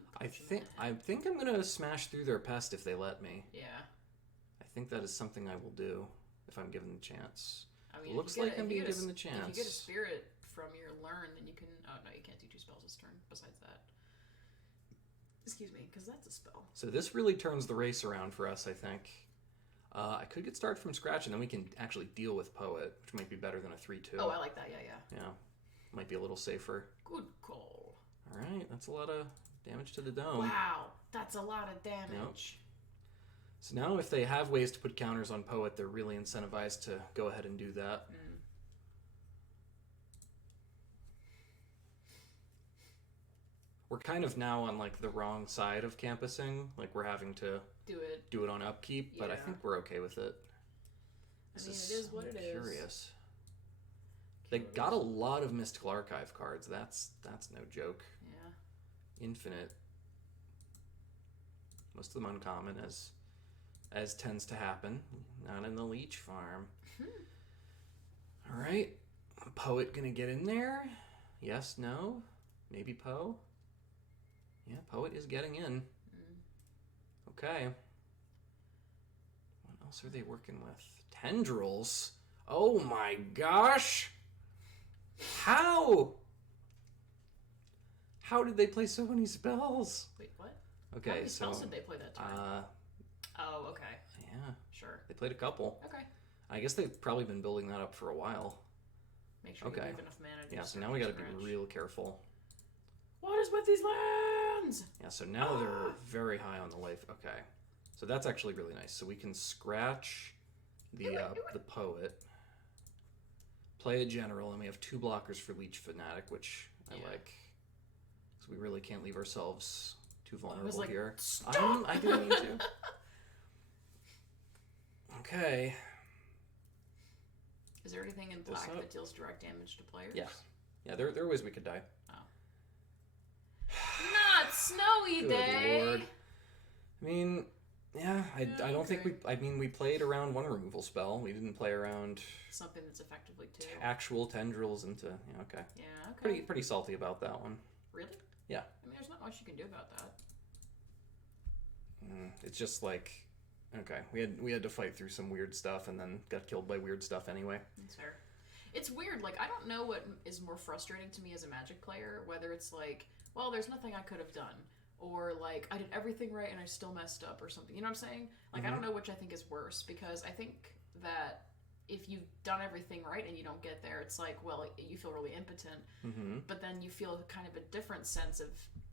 I think I'm gonna smash through their pest if they let me. Yeah. I think that is something I will do if I'm given the chance. I mean, looks like I'm being given the chance. If you get a spirit from your learn, then you can. Oh no, you can't do 2 spells this turn. Besides that, excuse me, because that's a spell. So this really turns the race around for us, I think. I could get started from scratch, and then we can actually deal with Poet, which might be better than a 3/2. Oh, I like that. Yeah. Yeah, might be a little safer. Good call. All right, that's a lot of damage to the dome. Wow, that's a lot of damage. Yep. So now if they have ways to put counters on Poet, they're really incentivized to go ahead and do that. We're kind of now on like the wrong side of campusing. Like we're having to do it on upkeep, but I think we're okay with it. It is what it is. Curious. They got a lot of Mystical Archive cards. That's no joke. Yeah. Infinite. Most of them uncommon, as tends to happen. Not in the Leech Farm. All right. Poet gonna get in there? Yes, no? Maybe Poe? Yeah, Poet is getting in. Okay. What else are they working with? Tendrils? Oh my gosh! How? How did they play so many spells? Wait, what? Okay, How many spells did they play that turn? Oh, okay. Yeah. Sure. They played a couple. Okay. I guess they've probably been building that up for a while. Make sure you have enough mana to so now we gotta be real careful. What is with these lands? Yeah, so now they're very high on the life. Okay. So that's actually really nice. So we can scratch the Poet, play a General, and we have 2 blockers for Leech Fanatic, which I like. So we really can't leave ourselves too vulnerable here. I didn't mean to. Okay. Is there anything in black that deals direct damage to players? Yeah. Yeah, there are ways we could die. Not Snowy Good Day! Lord. I mean, yeah, I don't think we played around one removal spell. We didn't play around something that's effectively 2. Actual tendrils into, okay. Yeah, okay. Pretty salty about that one. Really? Yeah. I mean, there's not much you can do about that. It's just like, okay, we had to fight through some weird stuff and then got killed by weird stuff anyway. That's fair. It's weird, like, I don't know what is more frustrating to me as a Magic player, whether it's like, well, there's nothing I could have done, or like, I did everything right and I still messed up or something, you know what I'm saying? Like, I don't know which I think is worse, because I think that if you've done everything right and you don't get there, it's like, well, you feel really impotent, but then you feel kind of a different sense of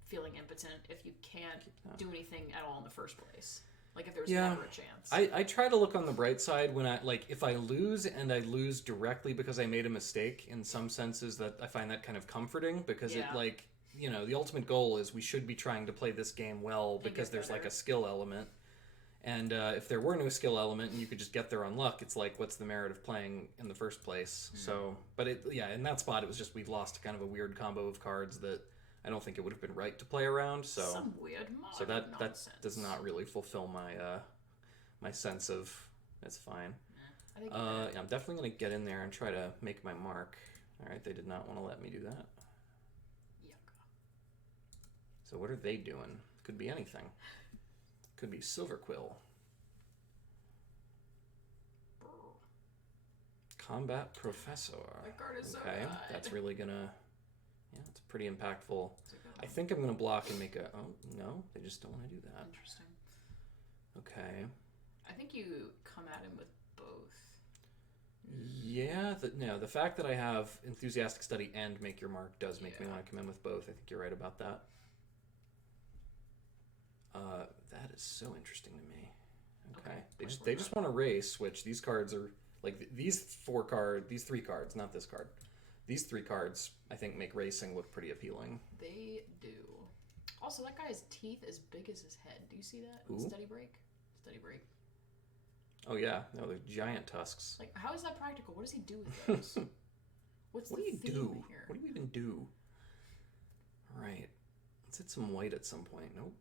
feeling impotent if you can't do anything at all in the first place. Like, if there was never a chance. I try to look on the bright side when if I lose and I lose directly because I made a mistake, in some senses that I find that kind of comforting, because it like, you know, the ultimate goal is we should be trying to play this game well because there's like a skill element. And if there were no skill element and you could just get there on luck, it's like, what's the merit of playing in the first place? So, but in that spot, it was just, we'd lost kind of a weird combo of cards that I don't think it would have been right to play around. So some weird modern nonsense. That does not really fulfill my my sense of it's fine. I'm definitely gonna get in there and try to make my mark. All right, they did not want to let me do that. Yuck. So what are they doing? Could be anything. Could be Silver Quill. Combat Professor. That card is so okay, good. that's really gonna. Yeah, it's pretty impactful. I think I'm going to block and make a... Oh, no, they just don't want to do that. Interesting. Okay. I think you come at him with both. Yeah, the fact that I have Enthusiastic Study and Make Your Mark does make me want to come in with both. I think you're right about that. That is so interesting to me. Okay. They just want to race, which these cards are Like these three cards, not this card. These 3 cards, I think, make racing look pretty appealing. They do. Also, that guy's teeth as big as his head. Do you see that? Ooh. Steady break. Oh yeah, no, they're giant tusks. Like, how is that practical? What does he do with those? What do you do? Here? What do you even do? All right, let's hit some white at some point. Nope.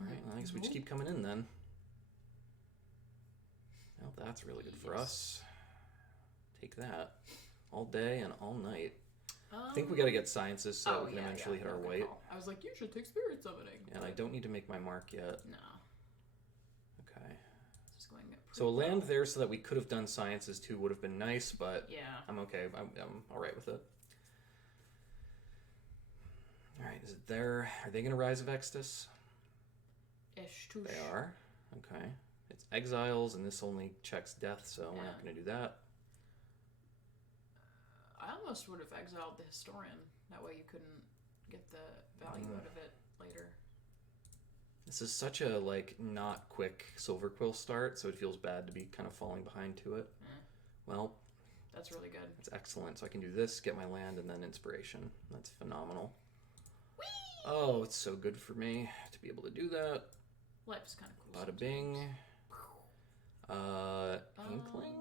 All right, I guess we just keep coming in then. Well, that's really good for us. Take that all day and all night. I think we got to get sciences so we can eventually hit our white. Call. I was like, you should take spirit summoning. And I don't need to make my mark yet. No. Okay. Just going so a land there so that we could have done sciences too would have been nice, but yeah, I'm okay. I'm all right with it. All right, is it there? Are they going to Rise of Extus? Ish. They are. Okay. It's exiles, and this only checks death, so we're not going to do that. I almost would have exiled the Historian. That way you couldn't get the value out of it later. This is such a, not quick Silver Quill start, so it feels bad to be kind of falling behind to it. Well, that's really good. It's excellent. So I can do this, get my land, and then Inspiration. That's phenomenal. Whee! Oh, it's so good for me to be able to do that. Life is kind of cool. Bada bing. Inkling?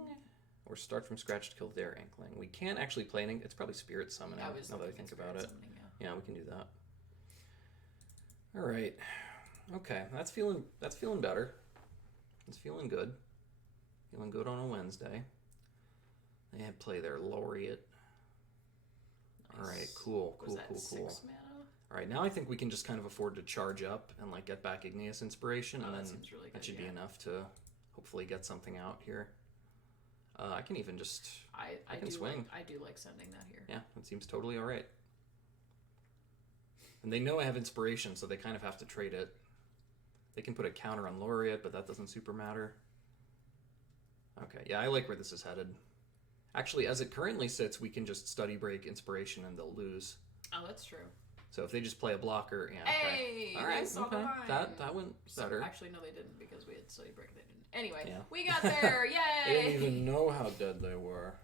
Or start from scratch to kill their Inkling. We can't actually play anything. It's probably Spirit Summoning, now that I think about it. Yeah, we can do that. All right. Okay, that's feeling better. It's feeling good. Feeling good on a Wednesday. They had play their Laureate. Nice. All right, cool. 6 mana? All right, now I think we can just kind of afford to charge up and get back Igneous Inspiration, and then really good, that should be enough to hopefully get something out here. I can even just I can swing. I do like sending that here. Yeah, it seems totally all right. And they know I have Inspiration, so they kind of have to trade it. They can put a counter on Laureate, but that doesn't super matter. Okay, yeah, I like where this is headed. Actually, as it currently sits, we can just Study Break Inspiration and they'll lose. Oh, that's true. So if they just play a blocker, yeah, okay. Hey, all right, okay, that went better. Actually, no, they didn't because we had Study Break. They didn't. Anyway, yeah. We got there. Yay! They didn't even know how dead they were.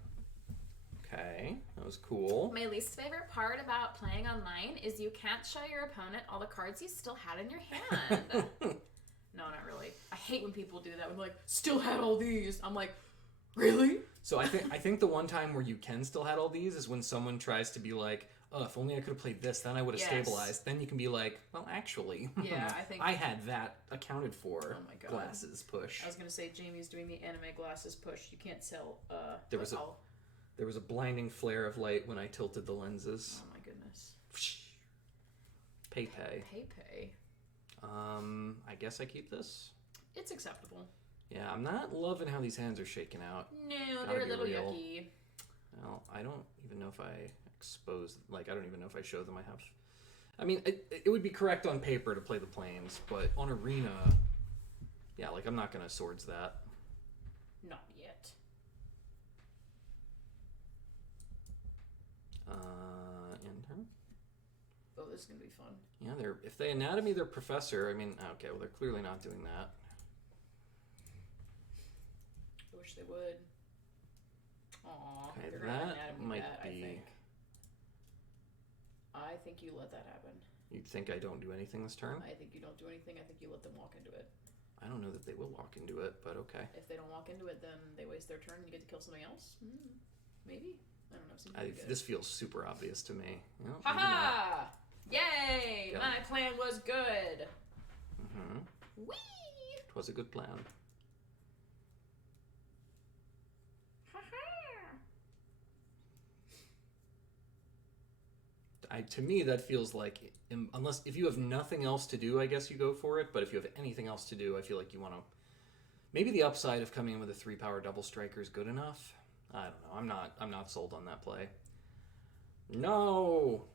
Okay, that was cool. My least favorite part about playing online is you can't show your opponent all the cards you still had in your hand. No, not really. I hate when people do that. When they're like, still had all these. I'm like, really? So I think the one time where you can still had all these is when someone tries to be like, oh, if only I could have played this, then I would have stabilized. Then you can be like, well, actually, yeah, I think I had that accounted for. Oh my god, glasses push. I was gonna say Jamie's doing the anime glasses push. You can't sell. There was a blinding flare of light when I tilted the lenses. Oh my goodness. Pay. I guess I keep this. It's acceptable. Yeah, I'm not loving how these hands are shaking out. No, they're a little yucky. Well, I don't even know if I expose, I don't even know if I show them I have. I mean, it would be correct on paper to play the planes, but on Arena, yeah, I'm not going to swords that. Not yet. Intern. Oh, this is going to be fun. Yeah, if they anatomy their professor, I mean, okay, well, they're clearly not doing that. I wish they would. Aw, okay, they're that might be. I think you let that happen. You think I don't do anything this turn? I think you don't do anything. I think you let them walk into it. I don't know that they will walk into it, but okay. If they don't walk into it, then they waste their turn and you get to kill something else? Maybe? I don't know. Seems pretty good. This feels super obvious to me. Ha-ha! Yay! My plan was good. Mm-hmm. Whee! It was a good plan. To me, that feels like, unless if you have nothing else to do, I guess you go for it. But if you have anything else to do, I feel like you want to. Maybe the upside of coming in with a 3-power double striker is good enough. I don't know. I'm not sold on that play. No.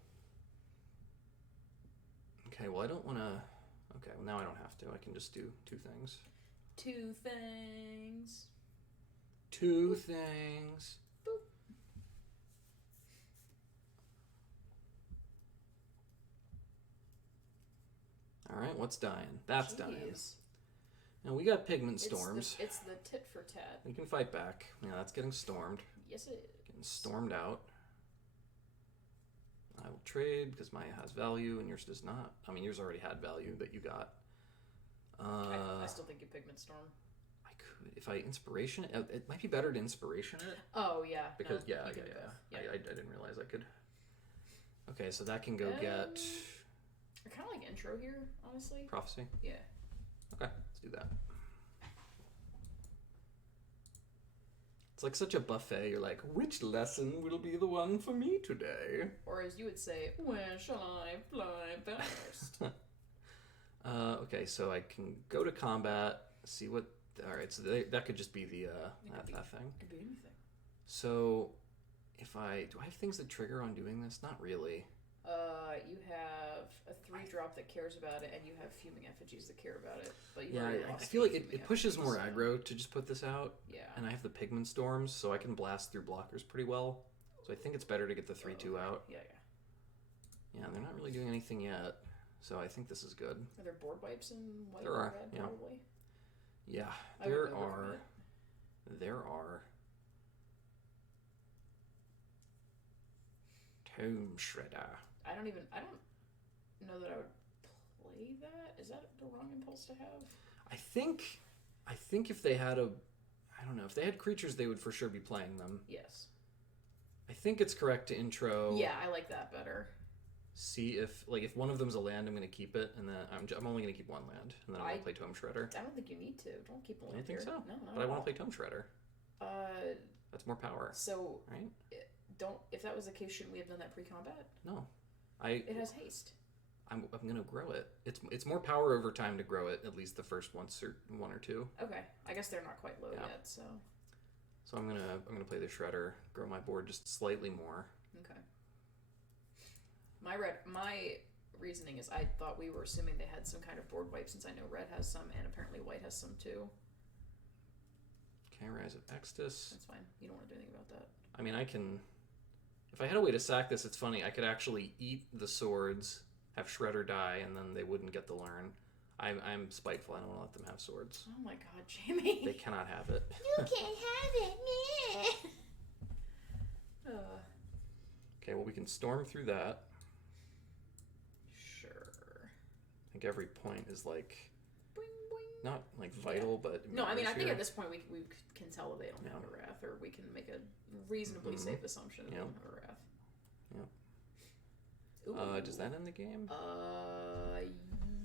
Okay. Well, I don't want to. Okay. Well, now I don't have to. I can just do 2 things. 2 things. 2 things. Boop. All right, what's dying? That's dying. And we got Pigment Storms. It's the tit for tat. We can fight back. Yeah, that's getting stormed. Yes, it is. Getting stormed out. I will trade because mine has value and yours does not. I mean, yours already had value that you got. I still think you Pigment Storm. I could, if I inspiration it, it might be better to inspiration it. Oh yeah. Because no, yeah. I didn't realize I could. Okay, so that can go get I kind of like intro here, honestly. prophecy. Yeah. Okay, let's do that. It's like such a buffet. You're like, which lesson will be the one for me today? Or as you would say, when shall I fly first? Okay, so I can go to combat, see what... Alright, so that could just be the that thing. It could be anything. So, if I... Do I have things that trigger on doing this? Not really. You have a 3-drop that cares about it, and you have Fuming Effigies that care about it. But Yeah, I feel like it pushes more aggro to just put this out. Yeah. And I have the Pigment Storms, so I can blast through blockers pretty well. So I think it's better to get the 3-2 out. Yeah. Yeah, they're not really doing anything yet. So I think this is good. Are there board wipes in white There or are, red, yeah. probably? Yeah, I would there never are. commit. There are. Tomb Shredder. I don't know that I would play that. Is that the wrong impulse to have? I think if they had I don't know, if they had creatures, they would for sure be playing them. Yes. I think it's correct to intro. Yeah, I like that better. See if one of them's a land, I'm going to keep it, and then I'm only going to keep one land, and then I'm going to play Tomb Shredder. I don't think you need to. Don't keep a land. I don't think here. so. No, but I want to play Tomb Shredder. That's more power. So right? If that was the case, shouldn't we have done that pre-combat? No. It has haste. I'm going to grow it. It's more power over time to grow it, at least the first one or two. Okay. I guess they're not quite low yet, so. So I'm gonna play the Shredder, grow my board just slightly more. Okay. My reasoning is I thought we were assuming they had some kind of board wipe since I know red has some and apparently white has some too. Okay, Rise of Extus. That's fine. You don't want to do anything about that. I mean, I can. If I had a way to sack this, it's funny. I could actually eat the swords, have Shredder die, and then they wouldn't get the learn. I'm spiteful. I don't want to let them have swords. Oh my god, Jamie. They cannot have it. You can't have it, meh. Okay, well, we can storm through that. Sure. I think every point is like Boing, boing. not like vital, but no. I mean, I think here. at this point we can tell that they don't have a wrath, or we can make a reasonably safe assumption that they don't have a wrath. Yeah. Does that end the game?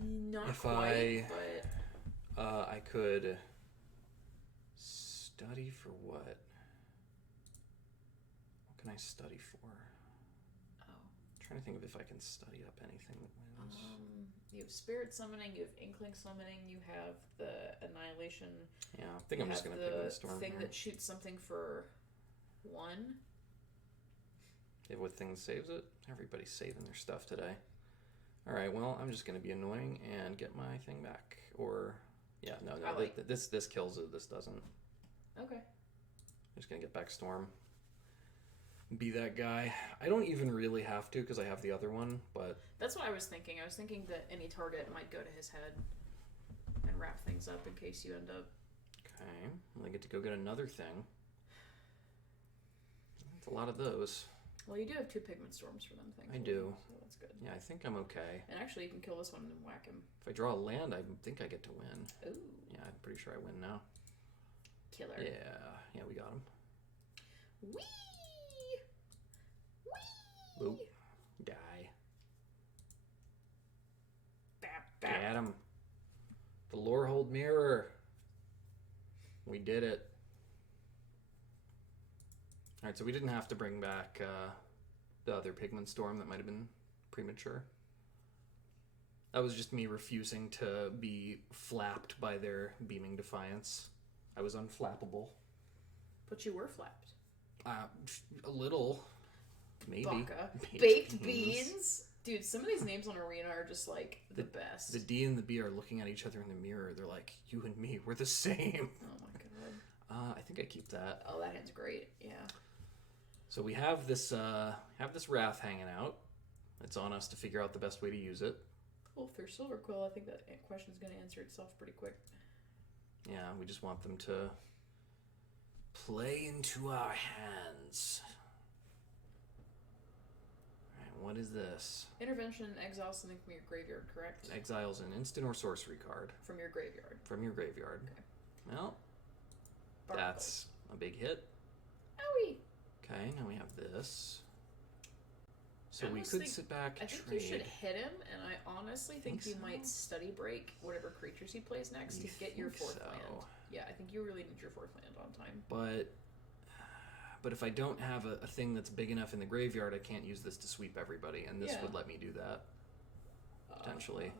Not if quite, but I could study for what? What can I study for? Oh. I'm trying to think of if I can study up anything that wins. You have Spirit Summoning, you have Inkling Summoning, you have the Annihilation. Yeah, I think I'm just gonna pick the storm thing here. that shoots something for 1. If what thing saves it? Everybody's saving their stuff today. Alright, well, I'm just going to be annoying and get my thing back. Or, yeah, no, this kills it, this doesn't. Okay. I'm just going to get back Storm. Be that guy. I don't even really have to because I have the other one, but... That's what I was thinking. I was thinking that any target might go to his head and wrap things up in case you end up... Okay, well, I get to go get another thing. That's a lot of those. Well, you do have 2 Pigment Storms for them, thankfully. I do. So that's good. Yeah, I think I'm okay. And actually, you can kill this one and then whack him. If I draw a land, I think I get to win. Ooh. Yeah, I'm pretty sure I win now. Killer. Yeah, we got him. Whee! Whee! Boop. Die. Bap, bap. Get him. The Lorehold Mirror. We did it. Alright, so we didn't have to bring back the other Pigment Storm. That might have been premature. That was just me refusing to be flapped by their Beaming Defiance. I was unflappable. But you were flapped. A little. Maybe. Baka. Baked beans. Dude, some of these names on Arena are just like the best. The D and the B are looking at each other in the mirror. They're like, you and me, we're the same. Oh my god. I think I keep that. Oh, that hand's great. Yeah. So we have this Wrath hanging out. It's on us to figure out the best way to use it. Well, if they're Silver Quill, I think that question's going to answer itself pretty quick. Yeah, we just want them to play into our hands. Alright, what is this? Intervention exiles something from your graveyard, correct? It exiles an instant or sorcery card. From your graveyard. From your graveyard. Okay. Well, Barnacle. that's a big hit. Owie! Okay, now we have this. So I we almost could think- sit back, I think trade. you should hit him, and I honestly think you so? might study break whatever creatures he plays next You to get your think 4th so? land. Yeah, I think you really need your 4th land on time. But if I don't have a thing that's big enough in the graveyard, I can't use this to sweep everybody, and this Yeah. would let me do that. Potentially.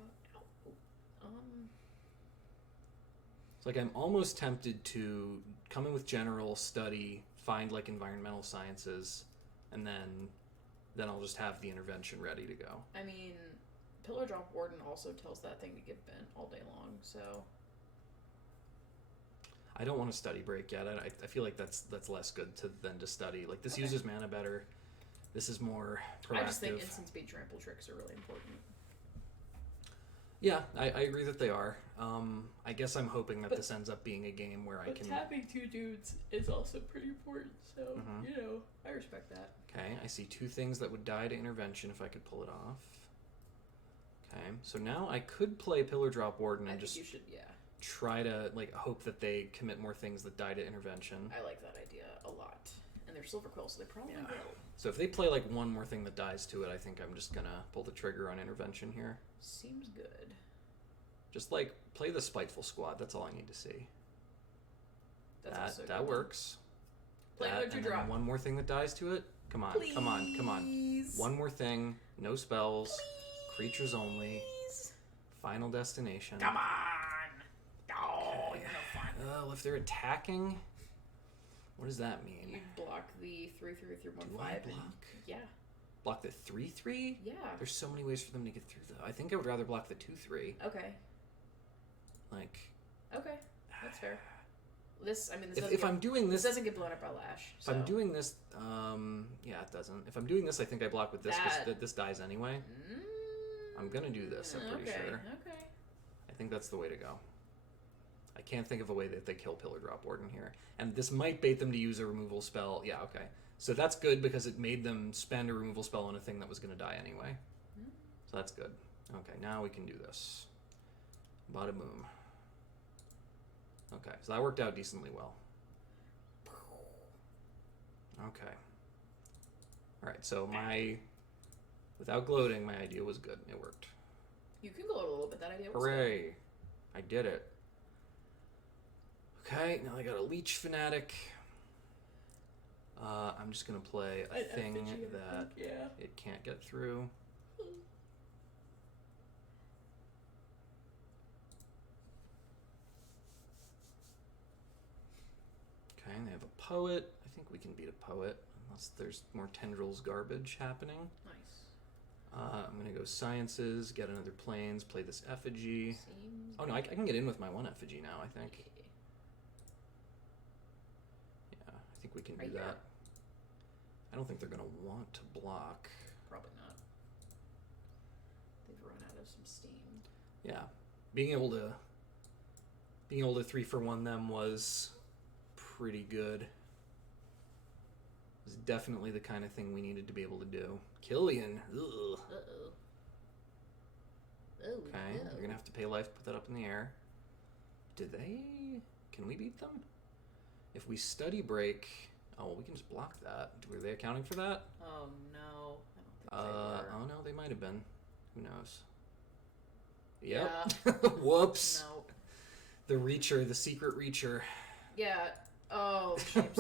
It's like I'm almost tempted to come in with general, study, find like environmental sciences, and then I'll just have the intervention ready to go. I mean, Pillar Drop Warden also tells that thing to get bent all day long, so... I don't want to study break yet. I feel like that's less good than to study. Like this Okay. uses mana better. This is more proactive. I just think instant speed trample tricks are really important. Yeah, I agree that they are. I guess I'm hoping that this ends up being a game where I can... tapping 2 dudes is also pretty important, so, Mhm. you know, I respect that. Okay, I see 2 things that would die to intervention if I could pull it off. Okay, so now I could play Pillar Drop Warden I and think just you should, yeah. try to like hope that they commit more things that die to intervention. I like that idea a lot. And they're Silver Quill, so they probably Yeah. will. So if they play like one more thing that dies to it, I think I'm just gonna pull the trigger on intervention here. Seems good. Just like play the Spiteful Squad. That's all I need to see. That's also That good. works. Play That, another and 2-drop. then one more thing that dies to it. Come on, Please. come on, come on. One more thing. No spells. Creatures only. Please. Final destination. Come on! Oh, you're no fun. Well, if they're attacking, what does that mean? You block the 3/3 with your 1/5. Do I and- block? Yeah. Block the 3/3? Yeah. There's so many ways for them to get through I think I would rather block the 2/3. Okay. Like, Okay. That's fair. This if I'm doing this this, doesn't get blown up by Lash. if So. I'm doing this, yeah, it doesn't. If I'm doing this, I think I block with this because That- this dies anyway. I'm gonna do this. I'm pretty okay. sure. Okay. I think that's the way to go. I can't think of a way that they kill Pillar Drop Warden here. And this might bait them to use a removal spell. Yeah, okay. So that's good because it made them spend a removal spell on a thing that was going to die anyway. So that's good. Okay, now we can do this. Bada boom. Okay, so that worked out decently well. Okay. Alright, so without gloating, my idea was good. It worked. You can gloat a little bit. That idea was Hooray! I did it. Okay, now I got a Leech Fanatic. I'm just gonna play a thing that it can't get through. Okay, they have a Poet. I think we can beat a Poet, unless there's more Tendrils garbage happening. Nice. I'm gonna go Sciences, get another Plains, play this Effigy. Seems Oh no, I can get in with my 1 Effigy now, I think. Yeah, I think we can do Right here. that. I don't think they're gonna want to block. Probably not. They've run out of some steam. Yeah, being able to 3-for-1 them was pretty good. It was definitely the kind of thing we needed to be able to do. Killian, ugh. Uh-oh. Oh, Okay, no. we're gonna have to pay life, put that up in the air. Can we beat them? If we study break, oh, well, we can just block that. Were they accounting for that? Oh, no. I don't think they were. Oh no, they might have been. Who knows? Yep. Yeah. Whoops. No. The Reacher, the secret Reacher. Yeah. Oh, shapes.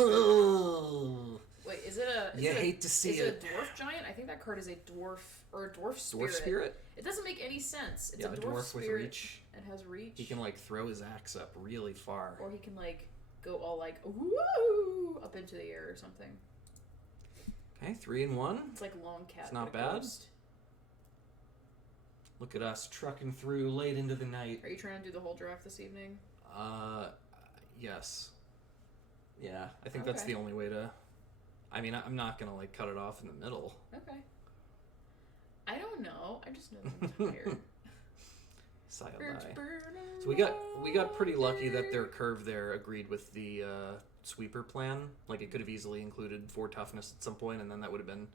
Wait, is it a... You hate to see is it. it a dwarf giant? I think that card is a dwarf... Or a dwarf spirit. Dwarf spirit? It doesn't make any sense. It's Yeah, a a dwarf, dwarf spirit. with reach. It has reach. He can like throw his axe up really far. Or he can like go all like woo up into the air or something. Okay, 3 and 1. It's like long cat. It's not but a bad. ghost. Look at us trucking through late into the night. Are you trying to do the whole draft this evening? Yes. Yeah, I think that's Okay. the only way to... I mean, I'm not gonna like cut it off in the middle. Okay. I don't know. I just know that I'm tired. Sayodai. So we got pretty lucky that their curve there agreed with the sweeper plan. Like, it could have easily included 4 toughness at some point, and then that would have been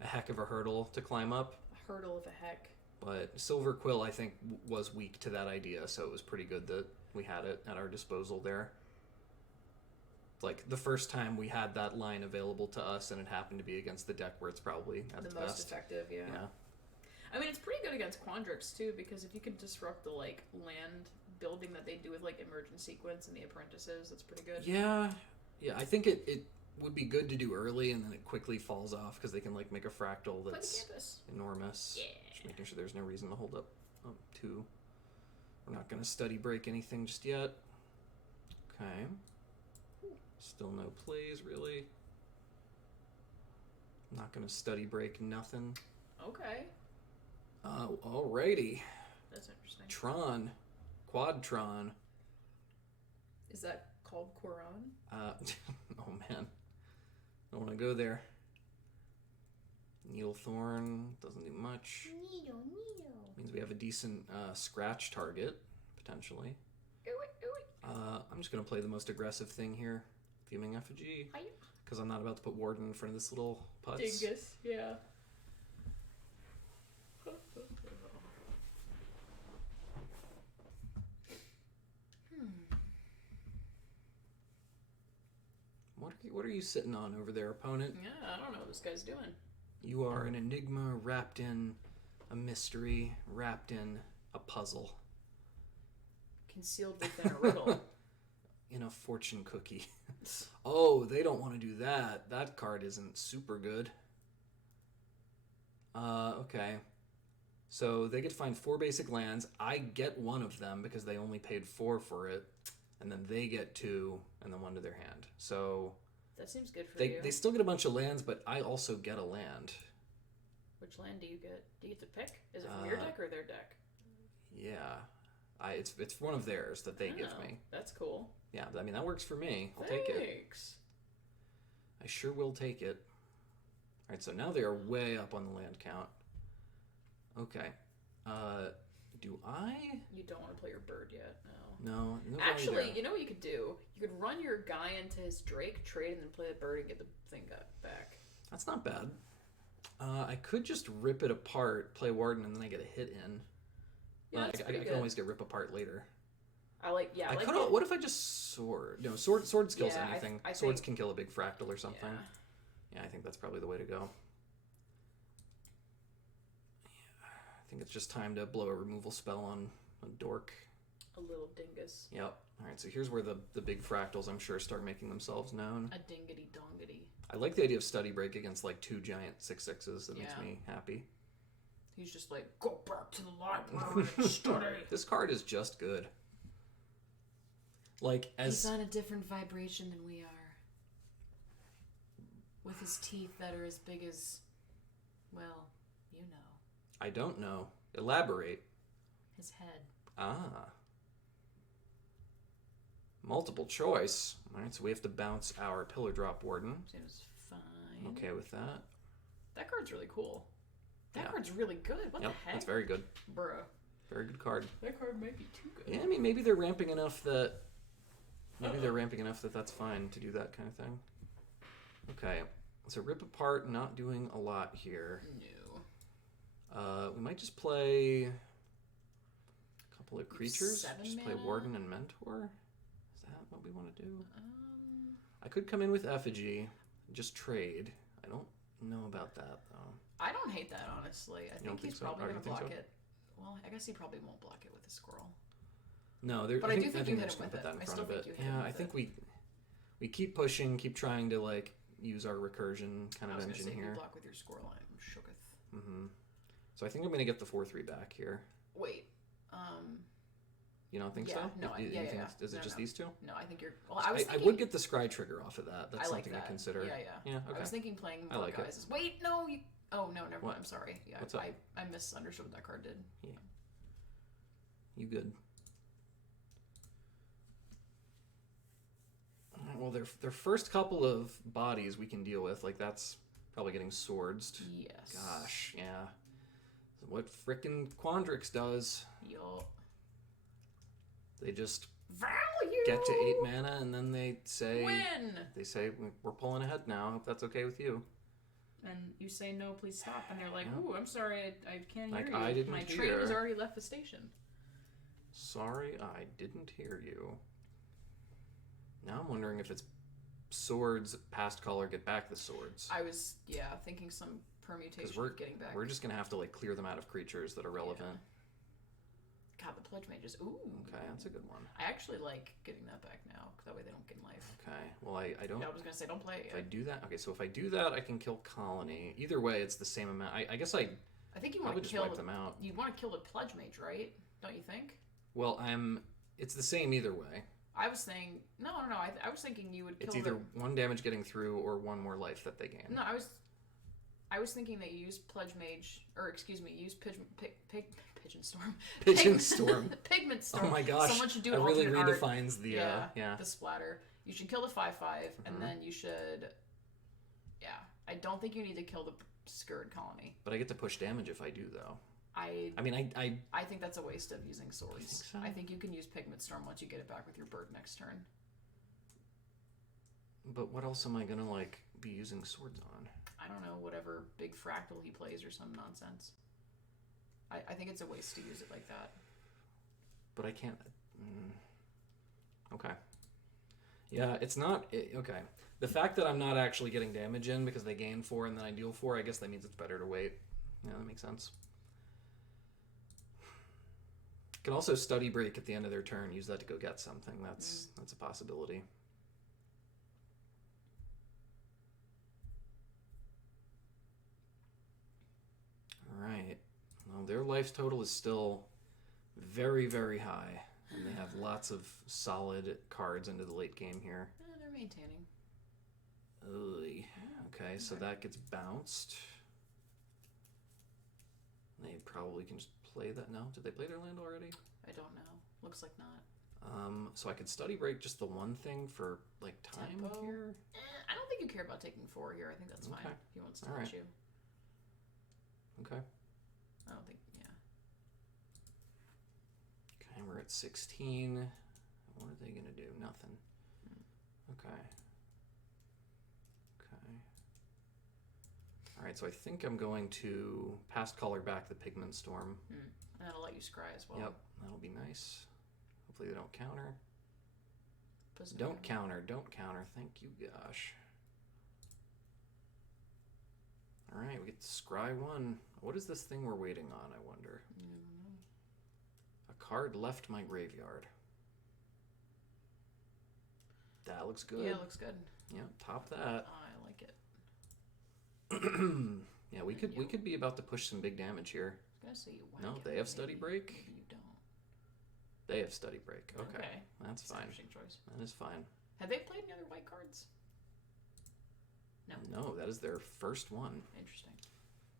a heck of a hurdle to climb up. A hurdle of a heck. But Silver Quill, I think, was weak to that idea, so it was pretty good that we had it at our disposal there. Like, the first time we had that line available to us, and it happened to be against the deck where it's probably at its the most best. effective, yeah. I mean, it's pretty good against Quandrix, too, because if you can disrupt the, like, land building that they do with, like, Emergent Sequence and the Apprentices, that's pretty good. Yeah, I think it would be good to do early, and then it quickly falls off, because they can, like, make a fractal that's enormous. Yeah. Just making sure there's no reason to hold up 2. We're not going to study break anything just yet. Okay. Still no plays, really. Not going to study break nothing. Okay. Alrighty. That's interesting. Tron. Quadtron. Is that called Quran? Oh man. Don't want to go there. Needlethorn doesn't do much. Needle. Means we have a decent scratch target, potentially. I'm just going to play the most aggressive thing here. Fuming Effigy. Because I'm not about to put Warden in front of this little putz. Dingus, yeah. What are you sitting on over there, opponent? Yeah, I don't know what this guy's doing. You are an enigma wrapped in a mystery, wrapped in a puzzle. Concealed within a riddle. In a fortune cookie. Oh, they don't want to do that. That card isn't super good. Okay. So they get to find 4 basic lands. I get 1 of them because they only paid 4 for it. And then they get 2, and then 1 to their hand. So that seems good for you. They still get a bunch of lands, but I also get a land. Which land do you get? Do you get to pick? Is it from your deck or their deck? Yeah. It's one of theirs that they give me. That's cool. Yeah, I mean, that works for me. I'll Thanks. take it. I sure will take it. Alright, so now they are way up on the land count. Okay. Do I? You don't want to play your bird yet, no. No. Actually, you know what you could do? You could run your guy into his Drake, trade, and then play the bird and get the thing back. That's not bad. I could just rip it apart, play Warden, and then I get a hit in. Yeah, I can always get rip apart later. What if I just sword? No, sword kills anything. Swords can kill a big fractal or something. Yeah, I think that's probably the way to go. Yeah, I think it's just time to blow a removal spell on a dork. A little dingus. Yep. Alright, so here's where the big fractals, I'm sure, start making themselves known. A dingity dongity. I like the idea of study break against like 2 giant 6/6s. That makes me happy. He's just like, go back to the library and study. This card is just good. He's on a different vibration than we are. With his teeth that are as big as, well, you know. I don't know. Elaborate. His head. Ah. Multiple choice. Alright, so we have to bounce our Pillar Drop Warden. Seems fine. I'm okay with that. That card's really cool. That card's really good. What the heck? That's very good. Bruh. Very good card. That card might be too good. Yeah, I mean, maybe they're ramping enough that... that's fine to do that kind of thing. Okay. So rip apart, not doing a lot here. No. We might just play... a couple of creatures. 7 just mana? play Warden and Mentor. Is that what we want to do? I could come in with Effigy. Just trade. I don't know about that, though. I don't hate that, honestly. I think he's probably going to block so? it. Well, I guess he probably won't block it with a squirrel. No, but I do think you hit him put with that it. in front of it. Yeah, I think we keep pushing, keep trying to like use our recursion kind of engine here. You block with your squirrel, I'm shooketh. Mm-hmm. So I think I'm gonna get the 4/3 back here. Wait, you don't think so? No, Is it just these two? No, I think you're. Well, I would get the scry trigger off of that. That's something to consider. Yeah. Okay. I was thinking playing more like guys. Wait, no. Oh no, never mind. I'm sorry. Yeah, What's up? I misunderstood what that card did. Yeah. You good? Well, their first couple of bodies we can deal with. Like that's probably getting swords. Yes. Gosh, yeah. What frickin' Quandrix does. Yup. They just Value! get to 8 mana, and then they say, Win! we're pulling ahead now. Hope that's okay with you. And you say, no, please stop. And they're like, Yeah. ooh, I'm sorry, I can't hear Like, you. I didn't My hear. train has already left the station. Sorry, I didn't hear you. Now I'm wondering if it's swords, past color, get back the swords. I was, thinking some permutation of getting back. We're just going to have to, like, clear them out of creatures that are relevant. God, the Pledge Mages. Ooh. Okay, that's a good one. I actually like getting that back now, because that way they don't get life. Okay, well, I don't... Yeah, I was going to say, don't play it If I yet. do that... Okay, so if I do that, I can kill Colony. Either way, it's the same amount. I guess I think you want to just kill... wipe them out. You want to kill the Pledge Mage, right? Don't you think? Well, it's the same either way. I was saying... No. I was thinking you would kill It's either 1 damage getting through or 1 more life that they gain. No, I was thinking that you use Pledge Mage... Or, excuse me, use Pigeon Storm. Pigeon Storm. Pigment Storm. Oh my gosh. Someone should do that an really alternate art. redefines the... The splatter. You should kill the 5/5, and then you should... Yeah. I don't think you need to kill the Scourge Colony. But I get to push damage if I do, though. I I think that's a waste of using swords. You think so? I think you can use Pigment Storm once you get it back with your bird next turn. But what else am I gonna, like, be using swords on? I don't know, whatever big fractal he plays or some nonsense. I think it's a waste to use it like that. But I can't... Okay. Yeah, it's not... Okay. The fact that I'm not actually getting damage in because they gain 4 and then I deal 4, I guess that means it's better to wait. Yeah, that makes sense. Can also study break at the end of their turn, use that to go get something. That's a possibility. Alright. Well, their life total is still very, very high. And they have lots of solid cards into the late game here. They're maintaining. Ugh. Okay, so that gets bounced. They probably can just play that. No? Did they play their land already? I don't know. Looks like not. So I could study break just the one thing for, like, time Tempo? here? I don't think you care about taking 4 here. I think that's fine. Okay. If he wants to All let right. you. Okay. I don't think, Okay, we're at 16. What are they going to do? Nothing. Okay. Okay. Alright, so I think I'm going to past color back the Pigment Storm. And that'll let you scry as well. Yep, that'll be nice. Hopefully they don't counter. Doesn't Don't matter. counter, don't counter. Thank you, gosh. Alright, we get to scry 1. What is this thing we're waiting on, I wonder? A card left my graveyard. That looks good. Yeah, it looks good. Yeah, top that. I like it. Yeah, we could be about to push some big damage here. I was gonna say you whack No, it, they but have study maybe- break? Maybe you don't. They have study break. Okay. Okay. That's It's an fine. interesting choice. That is fine. Have they played any other white cards? No. No, that is their first one. Interesting.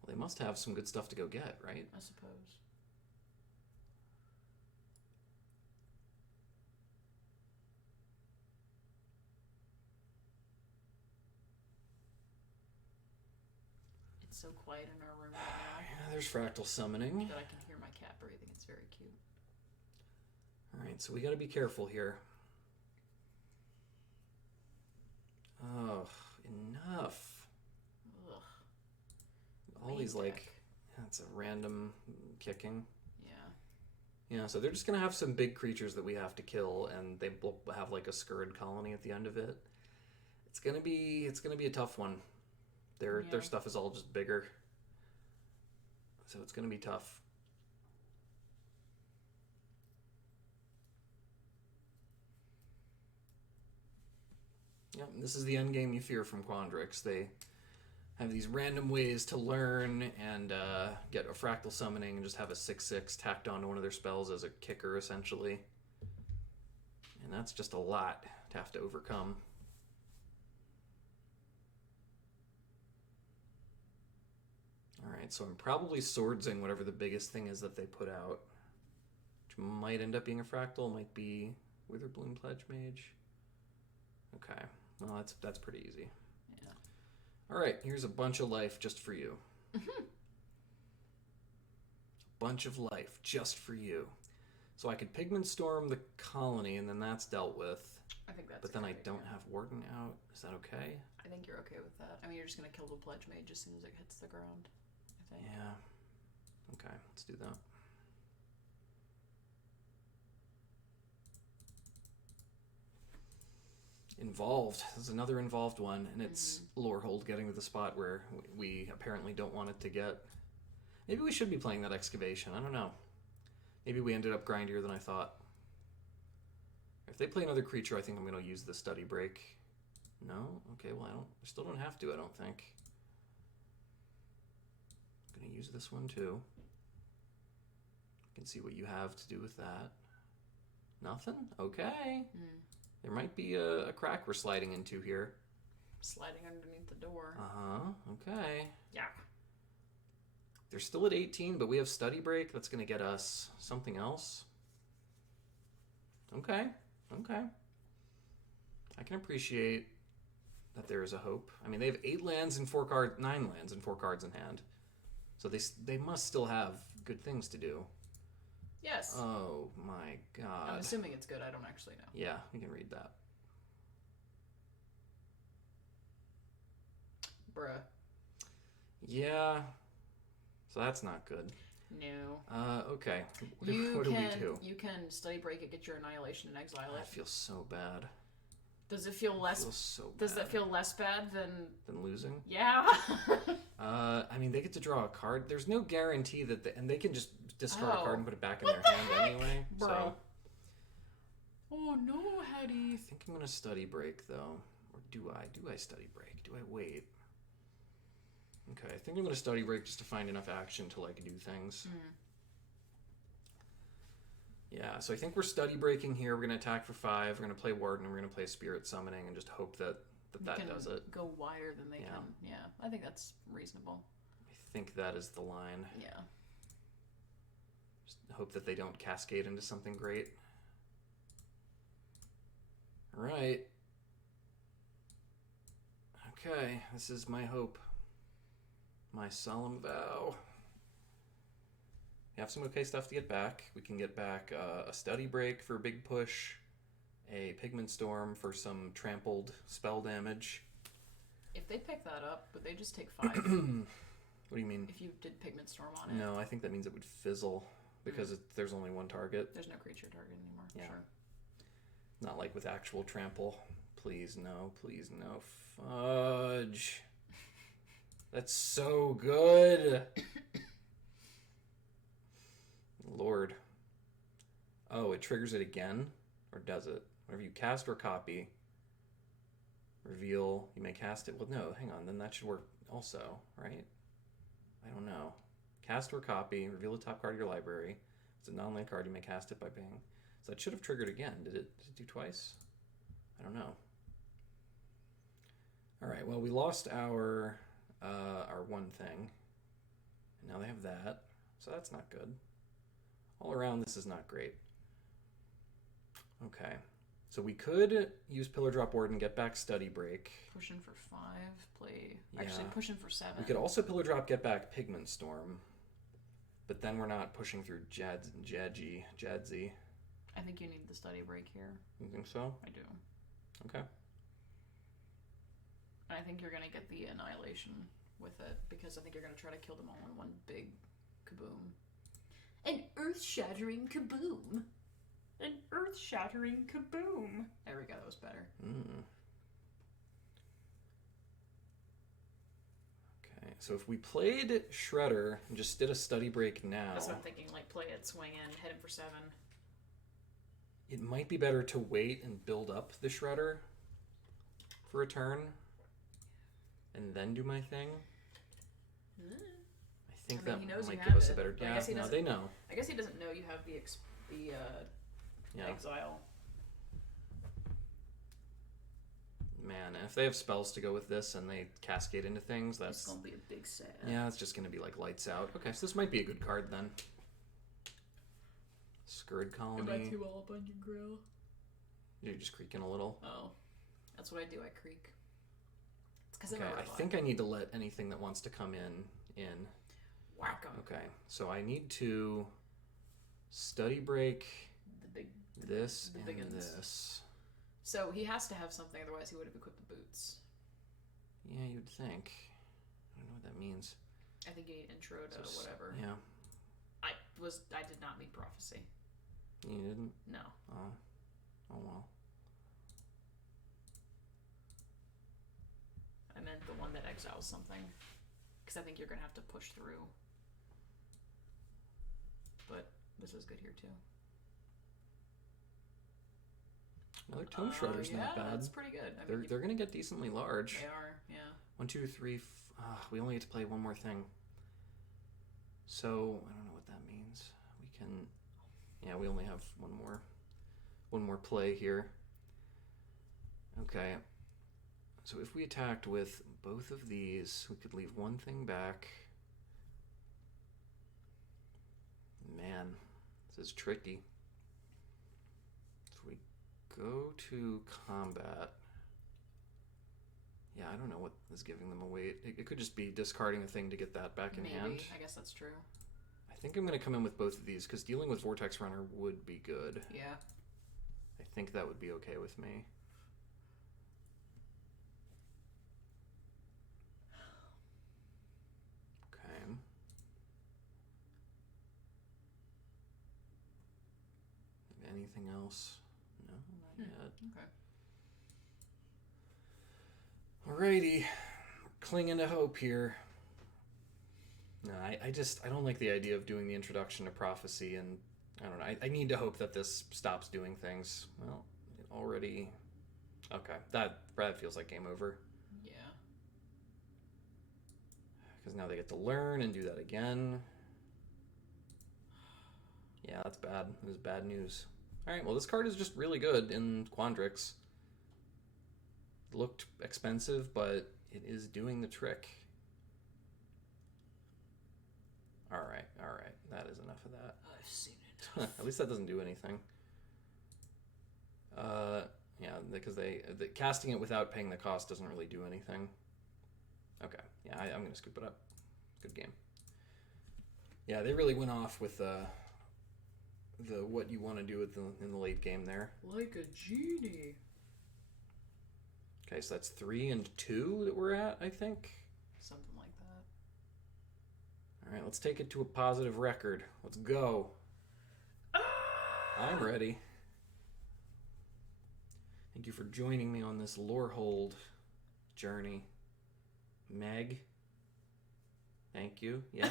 Well, they must have some good stuff to go get, right? I suppose. It's so quiet in our room right Yeah, there's fractal summoning. now that I can hear my cat breathing. It's very cute. Alright, so we gotta be careful here. Oh, enough. Ugh. All Main these, like, deck. that's a random kicking. Yeah. Yeah, so they're just gonna have some big creatures that we have to kill, and they will have, like, a Scourge colony at the end of it. It's gonna be a tough one. Their stuff is all just bigger. So it's gonna be tough. Yep, this is the end game you fear from Quandrix. They have these random ways to learn and get a fractal summoning and just have a 6/6 tacked onto one of their spells as a kicker, essentially. And that's just a lot to have to overcome. Alright, so I'm probably swordsing whatever the biggest thing is that they put out. Which might end up being a fractal, might be Witherbloom Pledge Mage. Okay, well that's pretty easy. Yeah. Alright, here's a bunch of life just for you. A bunch of life just for you. So I could Pigment Storm the colony, and then that's dealt with. I think that's. But then I great, don't yeah. have Warden out. Is that okay? I think you're okay with that. I mean, you're just gonna kill the Pledge Mage as soon as it hits the ground. I think. Yeah. Okay, let's do that. Involved. This is another involved one, and it's Lorehold getting to the spot where we apparently don't want it to get. Maybe we should be playing that Excavation. I don't know. Maybe we ended up grindier than I thought. If they play another creature, I think I'm going to use the Study Break. No? Okay, well, I still don't have to, I don't think. I'm going to use this one, too. You can see what you have to do with that. Nothing? Okay. There might be a crack we're sliding into here. Sliding underneath the door. Okay. Yeah. They're still at 18, but we have Study Break. That's going to get us something else. Okay. I can appreciate that there is a hope. I mean, they have 9 lands and 4 cards in hand. So they must still have good things to do. Yes. Oh my god. I'm assuming it's good. I don't actually know. Yeah, we can read that. Bruh. Yeah. So that's not good. No. Okay. What You do we can do? you can Study Break it, get your Annihilation, and exile I it. feel so bad. Does it feel less? I feel so bad. Does that feel less bad than? Than losing? Yeah. I mean, they get to draw a card. There's no guarantee that and they can just discard a card and put it back in What their the hand heck? anyway. Bro. So Oh no, Hattie. I think I'm gonna Study Break though. Or do I? Do I Study Break? Do I wait? Okay, I think I'm gonna Study Break just to find enough action to like do things. Yeah, so I think we're Study Breaking here. We're gonna attack for 5. We're gonna play Warden, and we're gonna play Spirit Summoning, and just hope that Can does it. Go wider than they Yeah. can. Yeah, I think that's reasonable. I think that is the line. Yeah. Just hope that they don't cascade into something great. All right. Okay, this is my hope. My solemn vow. We have some okay stuff to get back. We can get back a Study Break for a big push, a Pigment Storm for some trampled spell damage. If they pick that up, would they just take 5? What do you mean? If you did Pigment Storm on it? No, I think that means it would fizzle because there's only one target. There's no creature target anymore. Yeah. Sure. Not like with actual trample. Please no, please no. Fudge. That's so good. Lord. Oh, it triggers it again? Or does it? Whenever you cast or copy, reveal, you may cast it. Well, no, hang on. Then that should work also, right? I don't know. Cast or copy, reveal the top card of your library. If it's a non-land card, you may cast it by paying. So that should have triggered again. Did it do twice? I don't know. All right, well, we lost our one thing. And now they have that. So that's not good. All around, this is not great. Okay. So we could use Pillar Drop Warden, get back Study Break. Pushing for 5, play... Yeah. Actually, pushing for 7. We could also Pillar Drop, get back Pigment Storm. But then we're not pushing through Jadzy. I think you need the Study Break here. You think so? I do. Okay. And I think you're going to get the Annihilation with it, because I think you're going to try to kill them all in one big kaboom. An earth-shattering kaboom. An earth-shattering kaboom. There we go, that was better. Okay, so if we played Shredder and just did a Study Break now, That's what I'm thinking, like play it, swing in, hit him for 7. it might be better to wait and build up the Shredder for a turn and then do my thing. I think I mean, he knows that you might have give us a it. better... I Yeah, guess he no, doesn't- they know. I guess he doesn't know you have the Yeah. exile. Man, and if they have spells to go with this and they cascade into things, It's that's... gonna be a big sad. Yeah, it's just going to be like lights out. Okay, so this might be a good card then. Scourge Colony. all up on your grill. You're just creaking a little. Oh, that's what I do. I creak. It's because Okay, I'm a I robot. think I need to let anything that wants to come in. Whack 'em. Okay, so I need to Study break. This the and big uns. this. So he has to have something, otherwise he would have equipped the boots. Yeah, you'd think. I don't know what that means. I think you need intro to whatever. Yeah. I did not mean prophecy. You didn't? No. Oh. Oh well. I meant the one that exiles something. Because I think you're going to have to push through. But this is good here too. Another Tome Shredder's not bad. That's pretty good. I mean, They're going to get decently large. They are, yeah. 1, 2, 3. We only get to play one more thing. So, I don't know what that means. We can... Yeah, we only have one more play here. Okay. So if we attacked with both of these, we could leave one thing back. Man, this is tricky. If we go to combat... Yeah, I don't know what is giving them away. It could just be discarding a thing to get that back in hand. I guess that's true. I think I'm going to come in with both of these, because dealing with Vortex Runner would be good. Yeah. I think that would be okay with me. Okay. Anything else? No, not yet. Okay. Alrighty. Clinging to hope here. No, I don't like the idea of doing the introduction to prophecy, and I don't know. I need to hope that this stops doing things. Well, it already... Okay, that feels like game over. Yeah. Because now they get to learn and do that again. Yeah, that's bad. This is bad news. Alright, well this card is just really good in Quandrix. It looked expensive, but it is doing the trick. Alright. That is enough of that. I've seen it. At least that doesn't do anything. Yeah, because casting it without paying the cost doesn't really do anything. Okay, yeah, I'm going to scoop it up. Good game. Yeah, they really went off with the what you want to do in the late game there. Like a genie. Okay, so that's 3 and 2 that we're at, I think. Something like that. All right, let's take it to a positive record. Let's go. I'm ready. Thank you for joining me on this Lorehold journey. Meg? Thank you. Yes?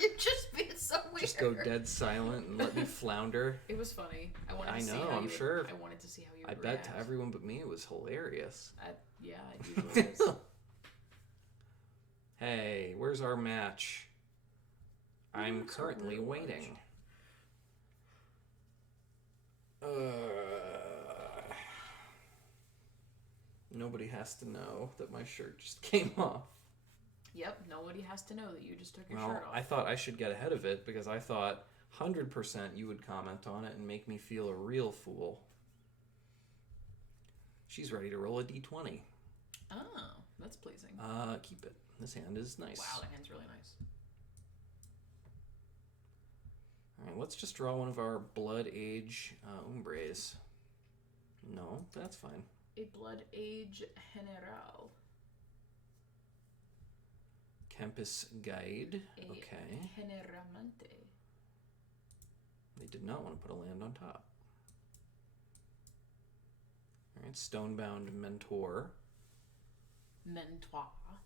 You're just being so weird. Just go dead silent and let me flounder. It was funny. I wanted I to see know, how I'm you sure. Would, I wanted to see how you would I bet react. to everyone but me it was hilarious. Yeah, it usually is. Hey, where's our match? I'm Where's our currently real waiting. Nobody has to know that my shirt just came off. Yep, nobody has to know that you just took your Well, shirt off. I thought I should get ahead of it because I thought 100% you would comment on it and make me feel a real fool. She's ready to roll a d20. Oh, that's pleasing. Keep it. This hand is nice. Wow, that hand's really nice. Alright, let's just draw one of our Blood Age Umbres. No, that's fine. A Blood Age General. Campus Guide. A Okay. Generamante. They did not want to put a land on top. Alright, Stonebound Mentor. Mentoire.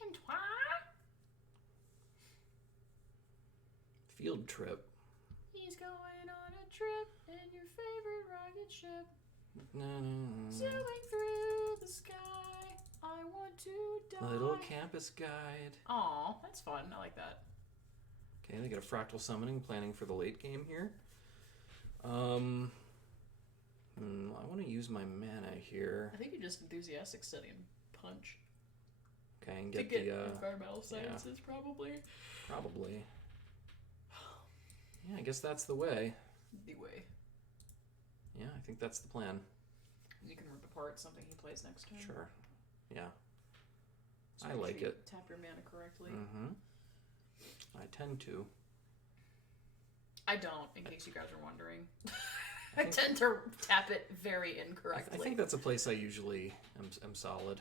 Mentoire? Field Trip. He's going on a trip in your favorite rocket ship. No. Zooming through the sky. I want to die. Little Campus Guide. Aw, that's fun. I like that. Okay, they get a Fractal Summoning, planning for the late game here. I want to use my mana here. I think you just enthusiastic study and punch. Okay, and To get get the... environmental sciences, probably. Probably. Yeah, I guess that's the way. The way. Yeah, I think that's the plan. You can rip apart something he plays next turn. Sure. Yeah. So I make like sure you it. Tap your mana correctly. Mm-hmm. I tend to. I don't, in case you guys are wondering. I tend to tap it very incorrectly. I think that's a place I usually am solid.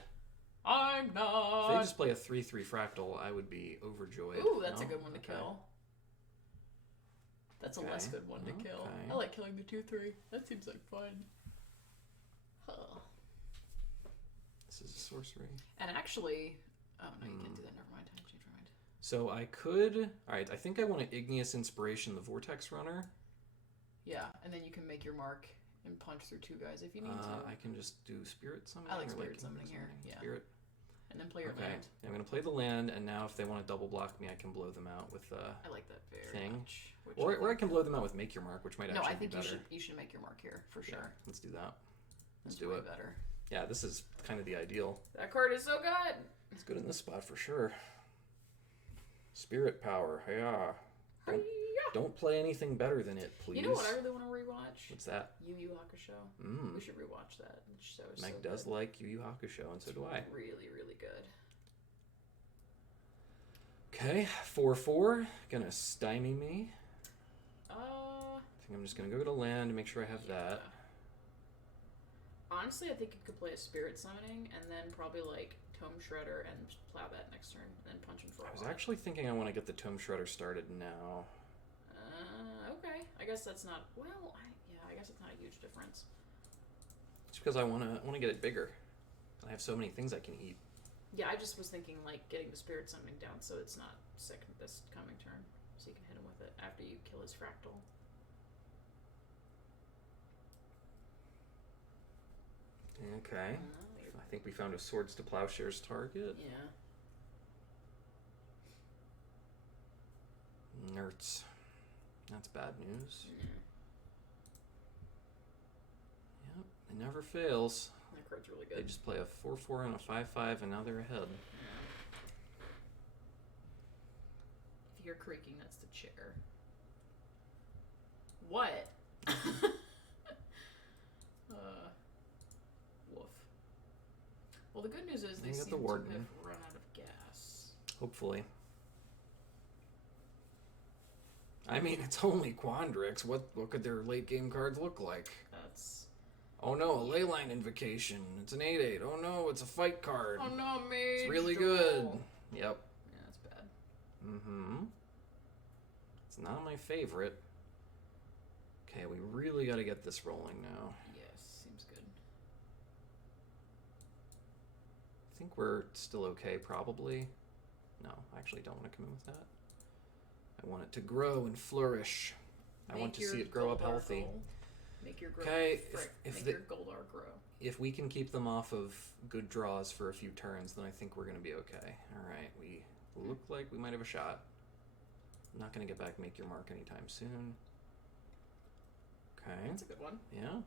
I'm not. If they just play a 3/3 fractal, I would be overjoyed. Ooh, that's a good one to kill. That's a less good one to kill. I like killing the 2/3. That seems like fun. Huh. This is a sorcery. And actually, oh no, you can't do that. Never mind. I changed my mind. So I could. All right, I think I want to Igneous Inspiration the Vortex Runner. Yeah, and then you can make your mark and punch through 2 guys if you need to. I can just do Spirit Summoning. I like Spirit Summoning here. Yeah. Spirit. And then play your land. I'm going to play the land, and now if they want to double block me, I can blow them out with I like that very much. Or I can blow them out with Make Your Mark, which might actually be better. No, I think you should make your mark here, for sure. Let's do that. Let's do it. Better. Yeah, this is kind of the ideal. That card is so good! It's good in this spot for sure. Spirit Power, yeah. Don't play anything better than it, please. You know what I really want to rewatch? What's that? Yu Yu Hakusho. We should rewatch that. The show is Meg so does good. like Yu Yu Hakusho, and so do I. Really, really good. Okay, 4/4. Gonna stymie me. I think I'm just gonna go to land and make sure I have that. Honestly, I think you could play a Spirit Summoning and then probably like Tome Shredder and plow that next turn and then punch him for a I was lot. actually thinking I want to get the Tome Shredder started now. Okay. I guess that's not. Well, I guess it's not a huge difference. Just because I want to get it bigger. I have so many things I can eat. Yeah, I just was thinking like getting the Spirit Summoning down so it's not sick this coming turn, so you can hit him with it after you kill his fractal. Okay. I think we found a Swords to Plowshares target. Yeah. Nerds. That's bad news. Yeah. Yep, it never fails. That card's really good. They just play a 4/4 and a 5/5, and now they're ahead. Yeah. If you're creaking, that's the chair. What? Woof. Well, the good news is they seem to have run out of gas. Hopefully. I mean, it's only Quandrix. What could their late game cards look like? That's... Oh no, a Leyline Invocation. It's an 8/8. Oh no, it's a fight card. Oh no, Mage It's really Duel. good. Yep. Yeah, that's bad. Mm-hmm. It's not my favorite. Okay, we really got to get this rolling now. Yes, seems good. I think we're still okay, probably. No, I actually don't want to come in with that. I want it to grow and flourish. I want to see it grow up healthy. Goal. Make your grow. Okay, make your Goldar grow. If we can keep them off of good draws for a few turns, then I think we're going to be okay. All right, we look like we might have a shot. I'm not going to get back Make Your Mark anytime soon. Okay. That's a good one. Yeah.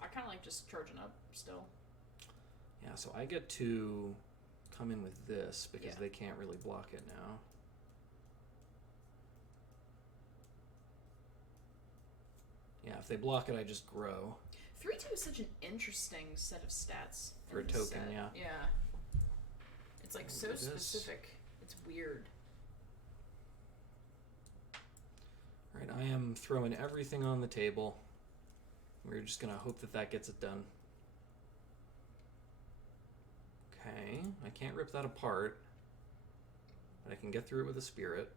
I kind of like just charging up still. Yeah, so I get to come in with this because they can't really block it now. Yeah, if they block it, I just grow. 3/2 is such an interesting set of stats. For a token, set. yeah. Yeah. It's like so specific. It's weird. All right, I am throwing everything on the table. We're just going to hope that that gets it done. Okay, I can't rip that apart, but I can get through it with a Spirit.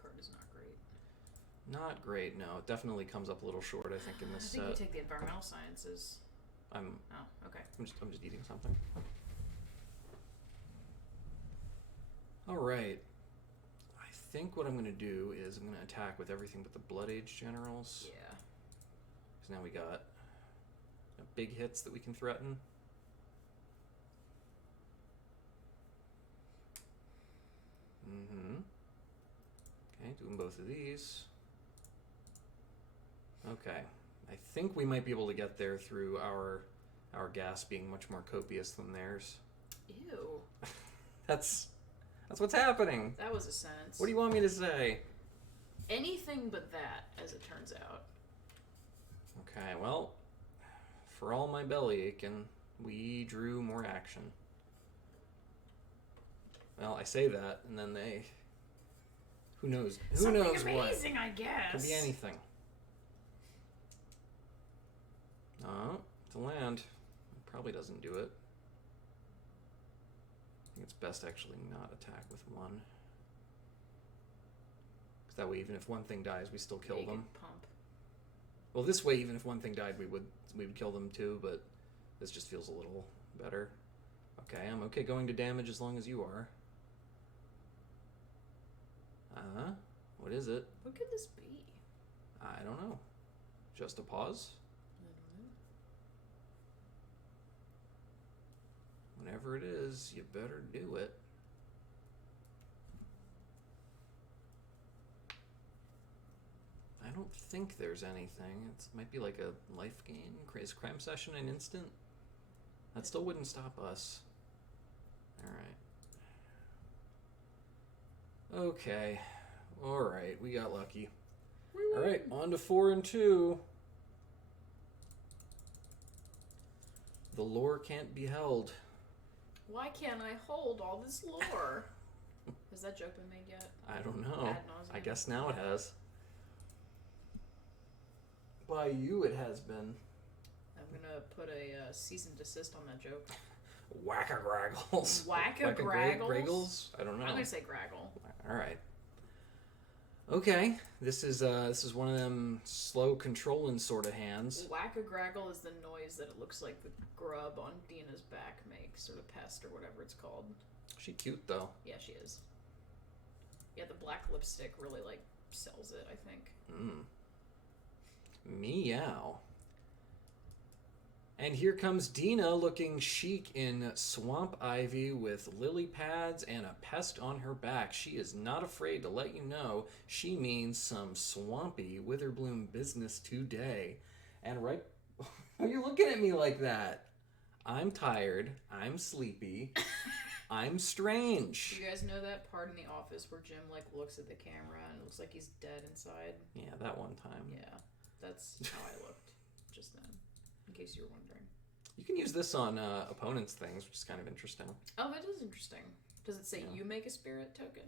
Card is not great. Not great, no. It definitely comes up a little short, I think, in this set. I think you take the Environmental Sciences. Oh, okay. I'm just eating something. All right. I think what I'm going to do is I'm going to attack with everything but the Blood Age Generals. Yeah. Because now we got big hits that we can threaten. Mm-hmm. Okay, doing both of these. Okay. I think we might be able to get there through our gas being much more copious than theirs. Ew. That's what's happening. That was a sentence. What do you want me to say? Anything but that, as it turns out. Okay, well, for all my belly aching, we drew more action. Well, I say that, and then they Who knows? Who Something knows amazing, what? I guess. Could be anything. Oh, it's a land. It probably doesn't do it. I think it's best actually not attack with one. Because that way, even if one thing dies, we still kill You them. can pump. Well, this way, even if one thing died, we would kill them too. But this just feels a little better. Okay, I'm okay going to damage as long as you are. What is it? What could this be? I don't know. Just a pause? I don't know. Whenever it is, you better do it. I don't think there's anything. It might be like a life gain. Is crime session an instant? That still wouldn't stop us. Alright. Okay. Alright, we got lucky. Alright, on to 4 and 2. The lore can't be held. Why can't I hold all this lore? Has that joke been made yet? I don't know. Ad nauseam. I guess now it has. By you, it has been. I'm gonna put a cease and desist on that joke. Whack-a-graggles. Whack-a-graggles? Graggles? I don't know. I'm gonna say graggle. All right. Okay, this is one of them slow controlling sort of hands. Whack-a-graggle is the noise that it looks like the grub on Dina's back makes, or the pest, or whatever it's called. She cute though. Yeah, she is. Yeah, the black lipstick really like sells it, I think. Meow. And here comes Dina looking chic in swamp ivy with lily pads and a pest on her back. She is not afraid to let you know she means some swampy Witherbloom business today. And right... Why are you looking at me like that? I'm tired. I'm sleepy. I'm strange. Do you guys know that part in The Office where Jim like looks at the camera and it looks like he's dead inside? Yeah, that one time. Yeah, that's how I looked just then, in case you were wondering. You can use this on opponents' things, which is kind of interesting. Oh, that is interesting. Does it say Yeah. you make a spirit token?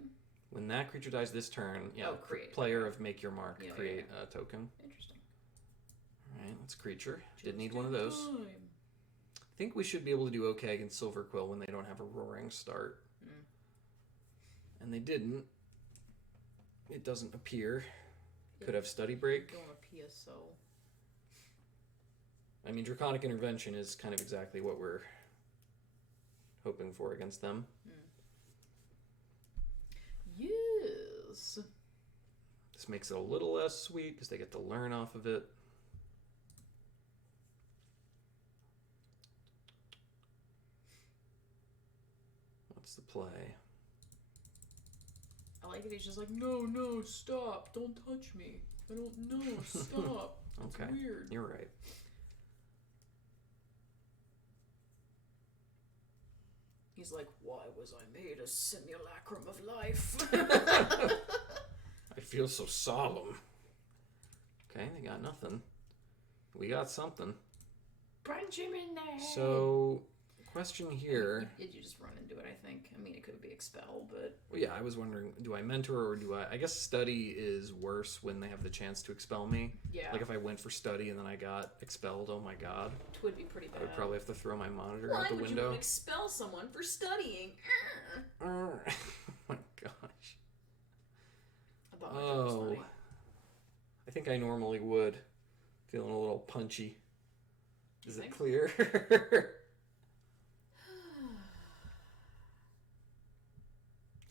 When that creature dies this turn, yeah, create. player of Make Your Mark, Yeah, create a token. Interesting. Alright, that's creature. Didn't Just need one of in those. time. I think we should be able to do okay against Silver Quill when they don't have a roaring start. And they didn't. It doesn't appear. Could have study break. Going a PSO. I mean, Draconic Intervention is kind of exactly what we're hoping for against them. Yes. This makes it a little less sweet because they get to learn off of it. What's the play? I like it. He's just like, no, stop. Don't touch me. I don't know. Stop. It's Okay, weird. you're right. He's like, why was I made a simulacrum of life? I feel so solemn. Okay, they got nothing. We got something. Punch him in the head. So, question here. You just run into it, I think. I mean, it could be expel, but... Well, yeah, I was wondering, do I mentor or do I guess study is worse when they have the chance to expel me. Yeah. Like if I went for study and then I got expelled, oh my god. It would be pretty bad. I would probably have to throw my monitor Why out the would window. you expel someone for studying? Oh my gosh. I thought my joke was Oh. funny. I think I normally would. Feeling a little punchy. Is You it think? clear?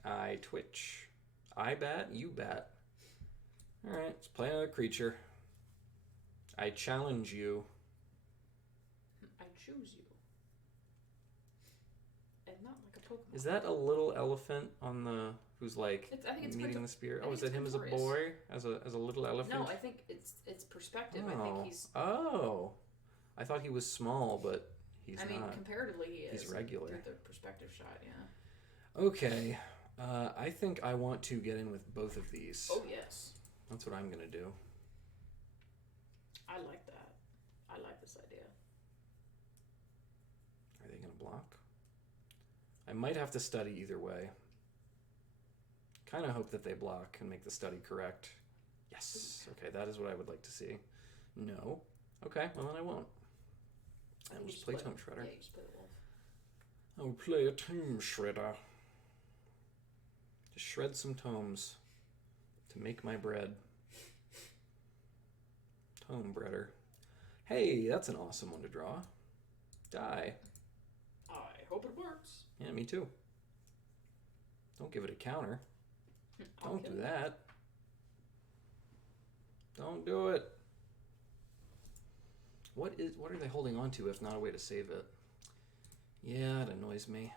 I twitch. I bat, you bat. Alright, let's play another creature. I challenge you. I choose you. And not like a Pokemon. Is that a little elephant on the who's like I think it's meeting the spear? I Oh, think is it it's him as a Victorious. boy? As a little elephant? No, I think it's perspective. Oh. I think he's... Oh. I thought he was small, but he's I mean, not. comparatively he is. He's regular. Through the perspective shot, yeah. Okay. I think I want to get in with both of these. Oh, yes. That's what I'm going to do. I like that. I like this idea. Are they going to block? I might have to study either way. Kind of hope that they block and make the study correct. Yes. Okay, that is what I would like to see. No. Okay, well then I won't. I will just play Tome Shredder. Yeah, you just play the wolf. I will play a Tome Shredder. Just shred some tomes to make my bread. Tome breader. Hey, that's an awesome one to draw. Die. I hope it works. Yeah, me too. Don't give it a counter. Don't do Okay. that. Don't do it. What are they holding on to if not a way to save it? Yeah, it annoys me.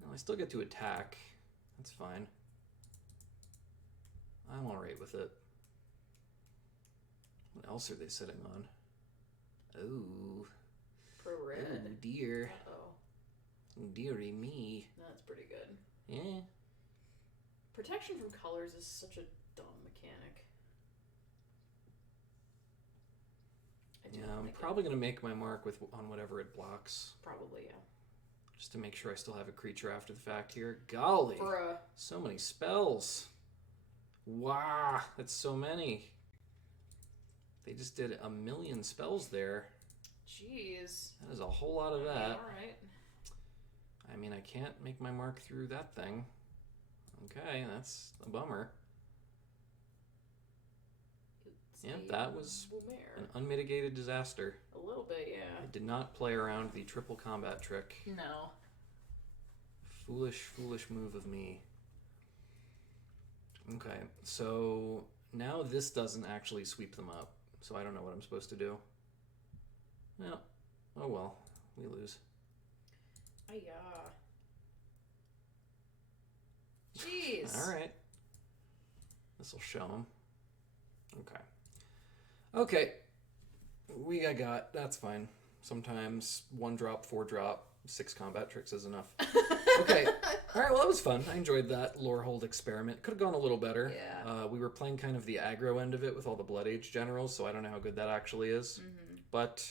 Well, I still get to attack. That's fine. I'm alright with it. What else are they sitting on? Oh. Pro red. Oh dear. Uh-oh. Dearie me. That's pretty good. Yeah. Protection from colors is such a dumb mechanic. I do Yeah, not I'm like it. probably going to make my mark on whatever it blocks. Probably, yeah. Just to make sure I still have a creature after the fact here. Golly. Bruh. So many spells. Wow. That's so many. They just did 1,000,000 spells there. Jeez. That is a whole lot of that. Alright. I mean, I can't make my mark through that thing. Okay, that's a bummer. Yep, that was an unmitigated disaster. A little bit, yeah. I did not play around the triple combat trick. No. Foolish, foolish move of me. Okay, so now this doesn't actually sweep them up, so I don't know what I'm supposed to do. Well, oh well, we lose. Ayah. Jeez. All right. This will show them. Okay. Okay. We got. That's fine. Sometimes 1 drop, 4 drop, 6 combat tricks is enough. Okay. All right. Well, that was fun. I enjoyed that lore hold experiment. Could have gone a little better. Yeah. We were playing kind of the aggro end of it with all the Blood Age generals, so I don't know how good that actually is. Mm-hmm. But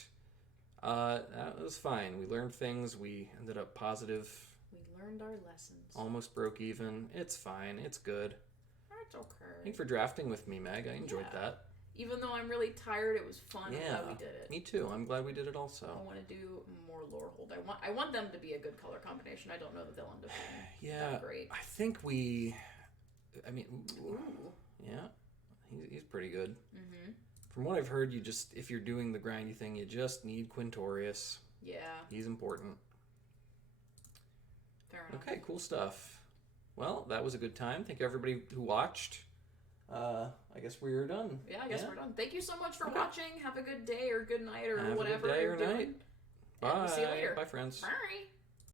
that was fine. We learned things. We ended up positive. We learned our lessons. Almost broke even. It's fine. It's good. It's okay. Thanks for drafting with me, Meg. I enjoyed that. Even though I'm really tired, it was fun. Yeah, I'm glad we did it. Me too. I'm glad we did it also. I want to do more lore hold. I want them to be a good color combination. I don't know that they'll end up being that great. I think we. I mean, Ooh. yeah, he's pretty good. Mm-hmm. From what I've heard, you just if you're doing the grindy thing, you just need Quintorius. Yeah. He's important. Fair enough. Okay, cool stuff. Well, that was a good time. Thank you everybody who watched. I guess we're done. Yeah, I guess we're done. Thank you so much for watching. Have a good day or good night or Have whatever a good day you're or doing. night. Bye. And we'll see you later. Bye, friends. Bye.